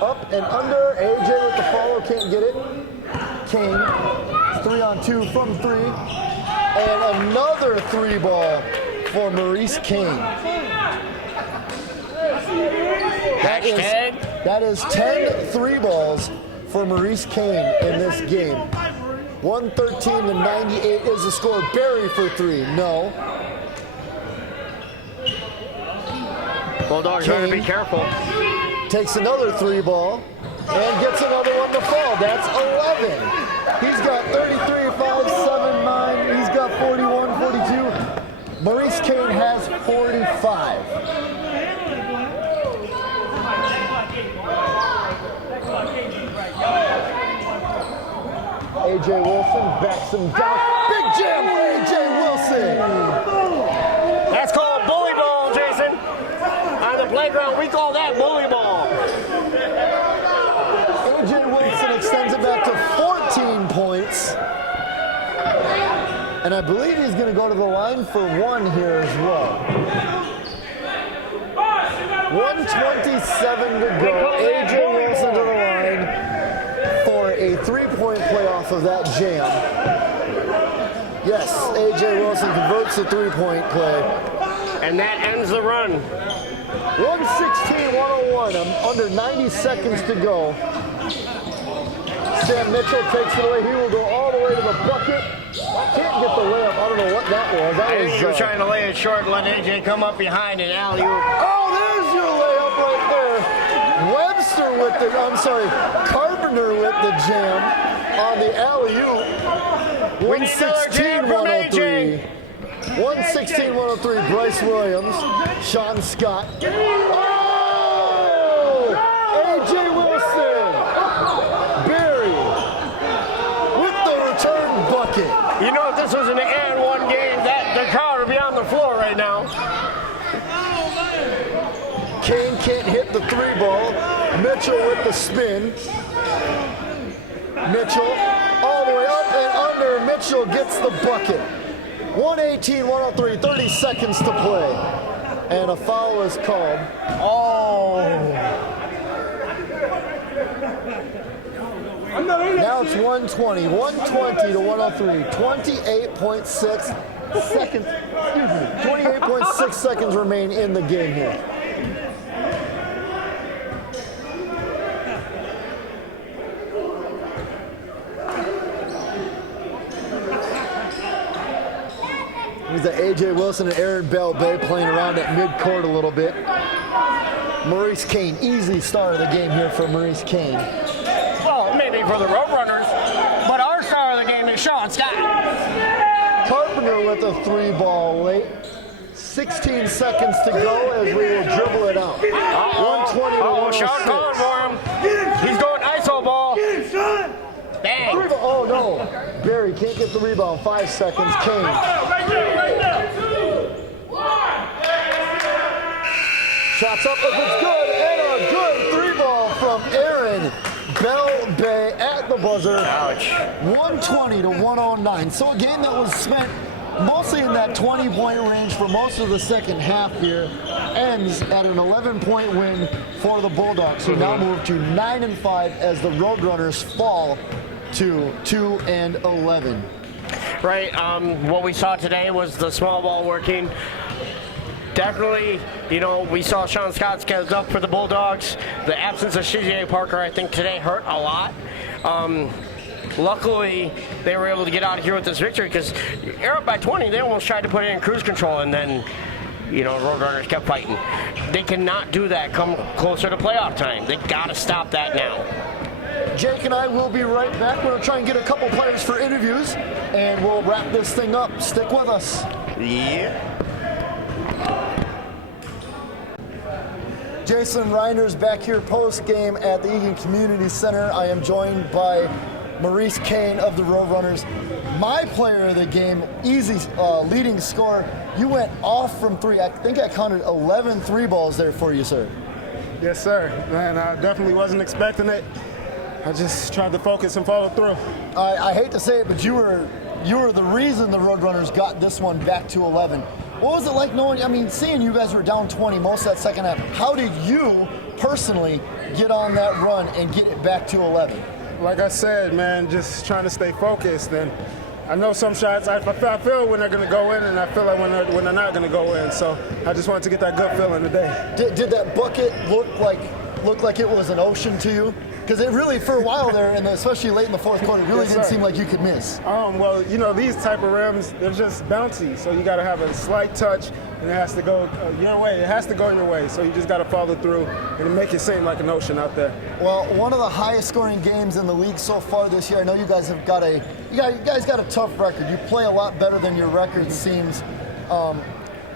Up and under. AJ with the follow, can't get it. Kane. 3-on-2 from 3. And another 3 ball for Maurice Kane. That is 10 3 balls for Maurice Kane in this game. 113-98 is the score. Barry for 3. No. Bulldogs trying to be careful. Takes another 3 ball and gets another one to fall. That's 11. He's got 33, 5, 7, 9. He's got 41, 42. Maurice Kane has 45. AJ Wilson backs him down. Big jam for AJ Wilson. That's called bully ball, Jason. On the playground, we call that bully ball. AJ Wilson extends it back to 14 points. And I believe he's going to go to the line for 1 here as well. 1:27 to go. AJ Wilson to the line for a 3-point play off of that jam. Yes, AJ Wilson converts the 3-point play. And that ends the run. 116-101. Under 90 seconds to go. Sam Mitchell takes it away. He will go all the way to the bucket. Can't get the layup. I don't know what that was. I think he was trying to lay it short and let AJ come up behind and alley-oop. Oh, there's your layup right there. Webster with the, Carpenter with the jam on the alley-oop. 116-103. 116-103, Bryce Williams, Sean Scott. Oh! AJ Wilson. Barry with the return bucket. You know, if this was an and one game, that the crowd would be on the floor right now. Kane can't hit the 3 ball. Mitchell with the spin. Mitchell all the way up and under. Mitchell gets the bucket. 118-103, 30 seconds to play. And a foul is called. Oh. Now it's 120 to 103. 28.6 seconds. 28.6 seconds remain in the game here. He's at AJ Wilson and Aaron Bell Bay playing around at midcourt a little bit. Maurice Kane, easy start of the game here for Maurice Kane. Well, maybe for the Roadrunners, but our star of the game is Sean Scott. Carpenter with a 3 ball late. 16 seconds to go as we will dribble it out. 120 to 106. Sean calling for him. He's going ISO ball. Bang. Oh no, Barry can't get the rebound. 5 seconds, Kane. Right there. Shots up if it's good, and a good 3 ball from Aaron Bell Bay at the buzzer. Ouch. 120 to 109. So a game that was spent mostly in that 20-point range for most of the second half here. Ends at an 11-point win for the Bulldogs, who now move to 9-5 as the Roadrunners fall to 2-11. Right. What we saw today was the small ball working. Definitely, we saw Sean Scott get up for the Bulldogs. The absence of CJ Parker, I think, today hurt a lot. Luckily, they were able to get out of here with this victory because they're up by 20. They almost tried to put it in cruise control, and then, Roadrunners kept fighting. They cannot do that come closer to playoff time. They got to stop that now. Jake and I will be right back. We're going to try and get a couple players for interviews, and we'll wrap this thing up. Stick with us. Yeah. Jason Reinders back here post-game at the Eagan Community Center. I am joined by Maurice Kane of the Roadrunners. My player of the game, easy leading scorer. You went off from three. I think I counted 11 three balls there for you, sir. Yes, sir. Man, I definitely wasn't expecting it. I just tried to focus and follow through. I hate to say it, but you were the reason the Roadrunners got this one back to 11. What was it like seeing you guys were down 20 most of that second half? How did you personally get on that run and get it back to 11? Like I said, man, just trying to stay focused. And I know some shots, I feel when they're going to go in, and I feel like when they're not going to go in. So I just wanted to get that good feeling today. Did that bucket look like it was an ocean to you? Because it really, for a while there, and especially late in the fourth quarter, really didn't seem like you could miss. Well, these type of rims, they're just bouncy. So you got to have a slight touch, and it has to go your way. It has to go in your way. So you just got to follow through and make it seem like an ocean out there. Well, one of the highest scoring games in the league so far this year. I know you guys have got you guys got a tough record. You play a lot better than your record seems.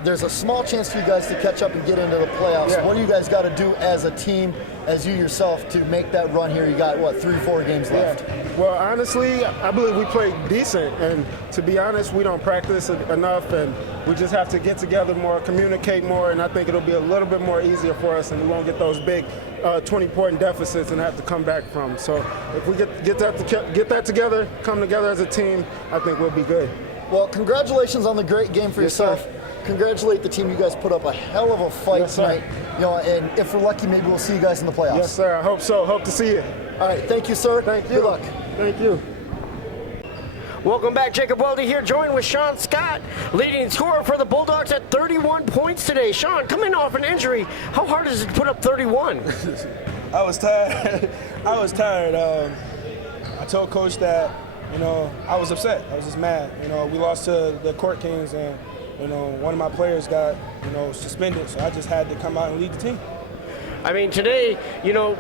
There's a small chance for you guys to catch up and get into the playoffs. Yeah. What do you guys got to do as a team, as you yourself, to make that run here? You got, 3-4 games left? Yeah. Well, honestly, I believe we played decent. And to be honest, we don't practice enough. And we just have to get together more, communicate more. And I think it'll be a little bit more easier for us. And we won't get those big 20-point deficits and have to come back from. So if we get that together, come together as a team, I think we'll be good. Well, congratulations on the great game for yourself. Sir. Congratulate the team. You guys put up a hell of a fight tonight. And if we're lucky, maybe we'll see you guys in the playoffs. Yes, sir. I hope so. Hope to see you. All right. Thank you, sir. Thank you. Good luck. Thank you. Welcome back, Jacob Weldy here, joined with Sean Scott, leading scorer for the Bulldogs at 31 points today. Sean, coming off an injury, how hard is it to put up 31? I was tired. I told Coach that, I was upset. I was just mad. We lost to the Court Kings, and one of my players got, suspended, so I just had to come out and lead the team. I mean, today,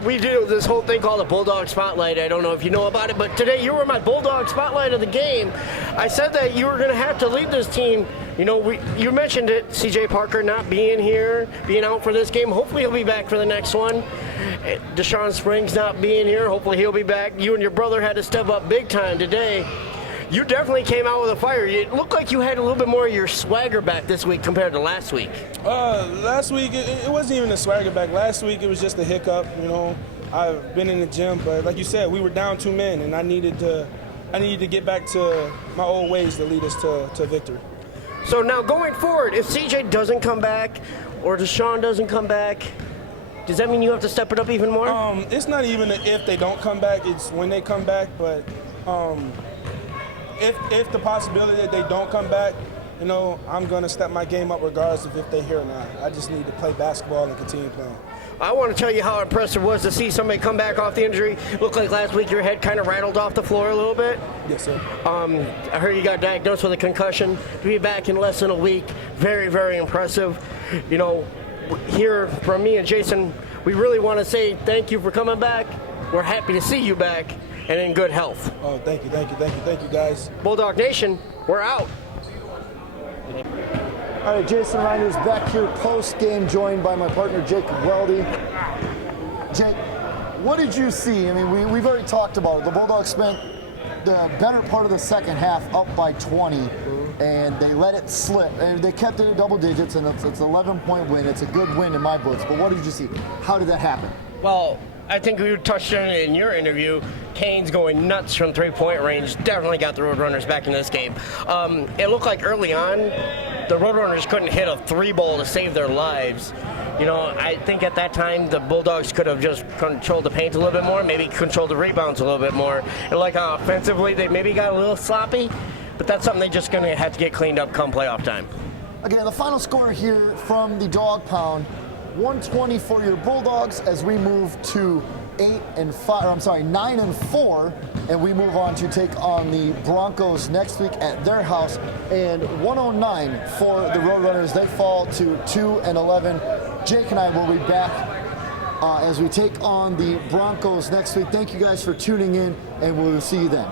we do this whole thing called the Bulldog Spotlight. I don't know if you know about it, but today you were my Bulldog Spotlight of the game. I said that you were going to have to lead this team. You mentioned it, CJ Parker not being here, being out for this game. Hopefully he'll be back for the next one. Deshaun Springs not being here. Hopefully he'll be back. You and your brother had to step up big time today. You definitely came out with a fire. It looked like you had a little bit more of your swagger back this week compared to last week. Last week, it wasn't even a swagger back. Last week, it was just a hiccup. I've been in the gym, but like you said, we were down 2 men, and I needed to get back to my old ways to lead us to victory. So now going forward, if CJ doesn't come back or Deshaun doesn't come back, does that mean you have to step it up even more? It's not even if they don't come back, it's when they come back, but if the possibility that they don't come back, I'm going to step my game up regardless of if they're here or not. I just need to play basketball and continue playing. I want to tell you how impressive it was to see somebody come back off the injury. Looked like last week your head kind of rattled off the floor a little bit. Yes, sir. I heard you got diagnosed with a concussion. To be back in less than a week, very, very impressive. Here from me and Jason, we really want to say thank you for coming back. We're happy to see you back and in good health. Oh, thank you, guys. Bulldog Nation, we're out. All right, Jason Reinders back here post-game, joined by my partner, Jacob Weldy. Jake, what did you see? I mean, we've already talked about it. The Bulldogs spent the better part of the second half up by 20, and they let it slip. And they kept it at double digits, and it's an 11-point win. It's a good win in my books. But what did you see? How did that happen? Well, I think we touched on it in your interview. Kane's going nuts from three-point range. Definitely got the Roadrunners back in this game. It looked like early on the Roadrunners couldn't hit a three ball to save their lives. I think at that time the Bulldogs could have just controlled the paint a little bit more, maybe controlled the rebounds a little bit more. And like offensively, they maybe got a little sloppy, but that's something they're just going to have to get cleaned up come playoff time. Again, the final score here from the Dog Pound, 120 for your Bulldogs as we move to 9 and 4, and we move on to take on the Broncos next week at their house, and 109 for the Roadrunners. They fall to 2 and 11. Jake and I will be back as we take on the Broncos next week. Thank you guys for tuning in, and we'll see you then.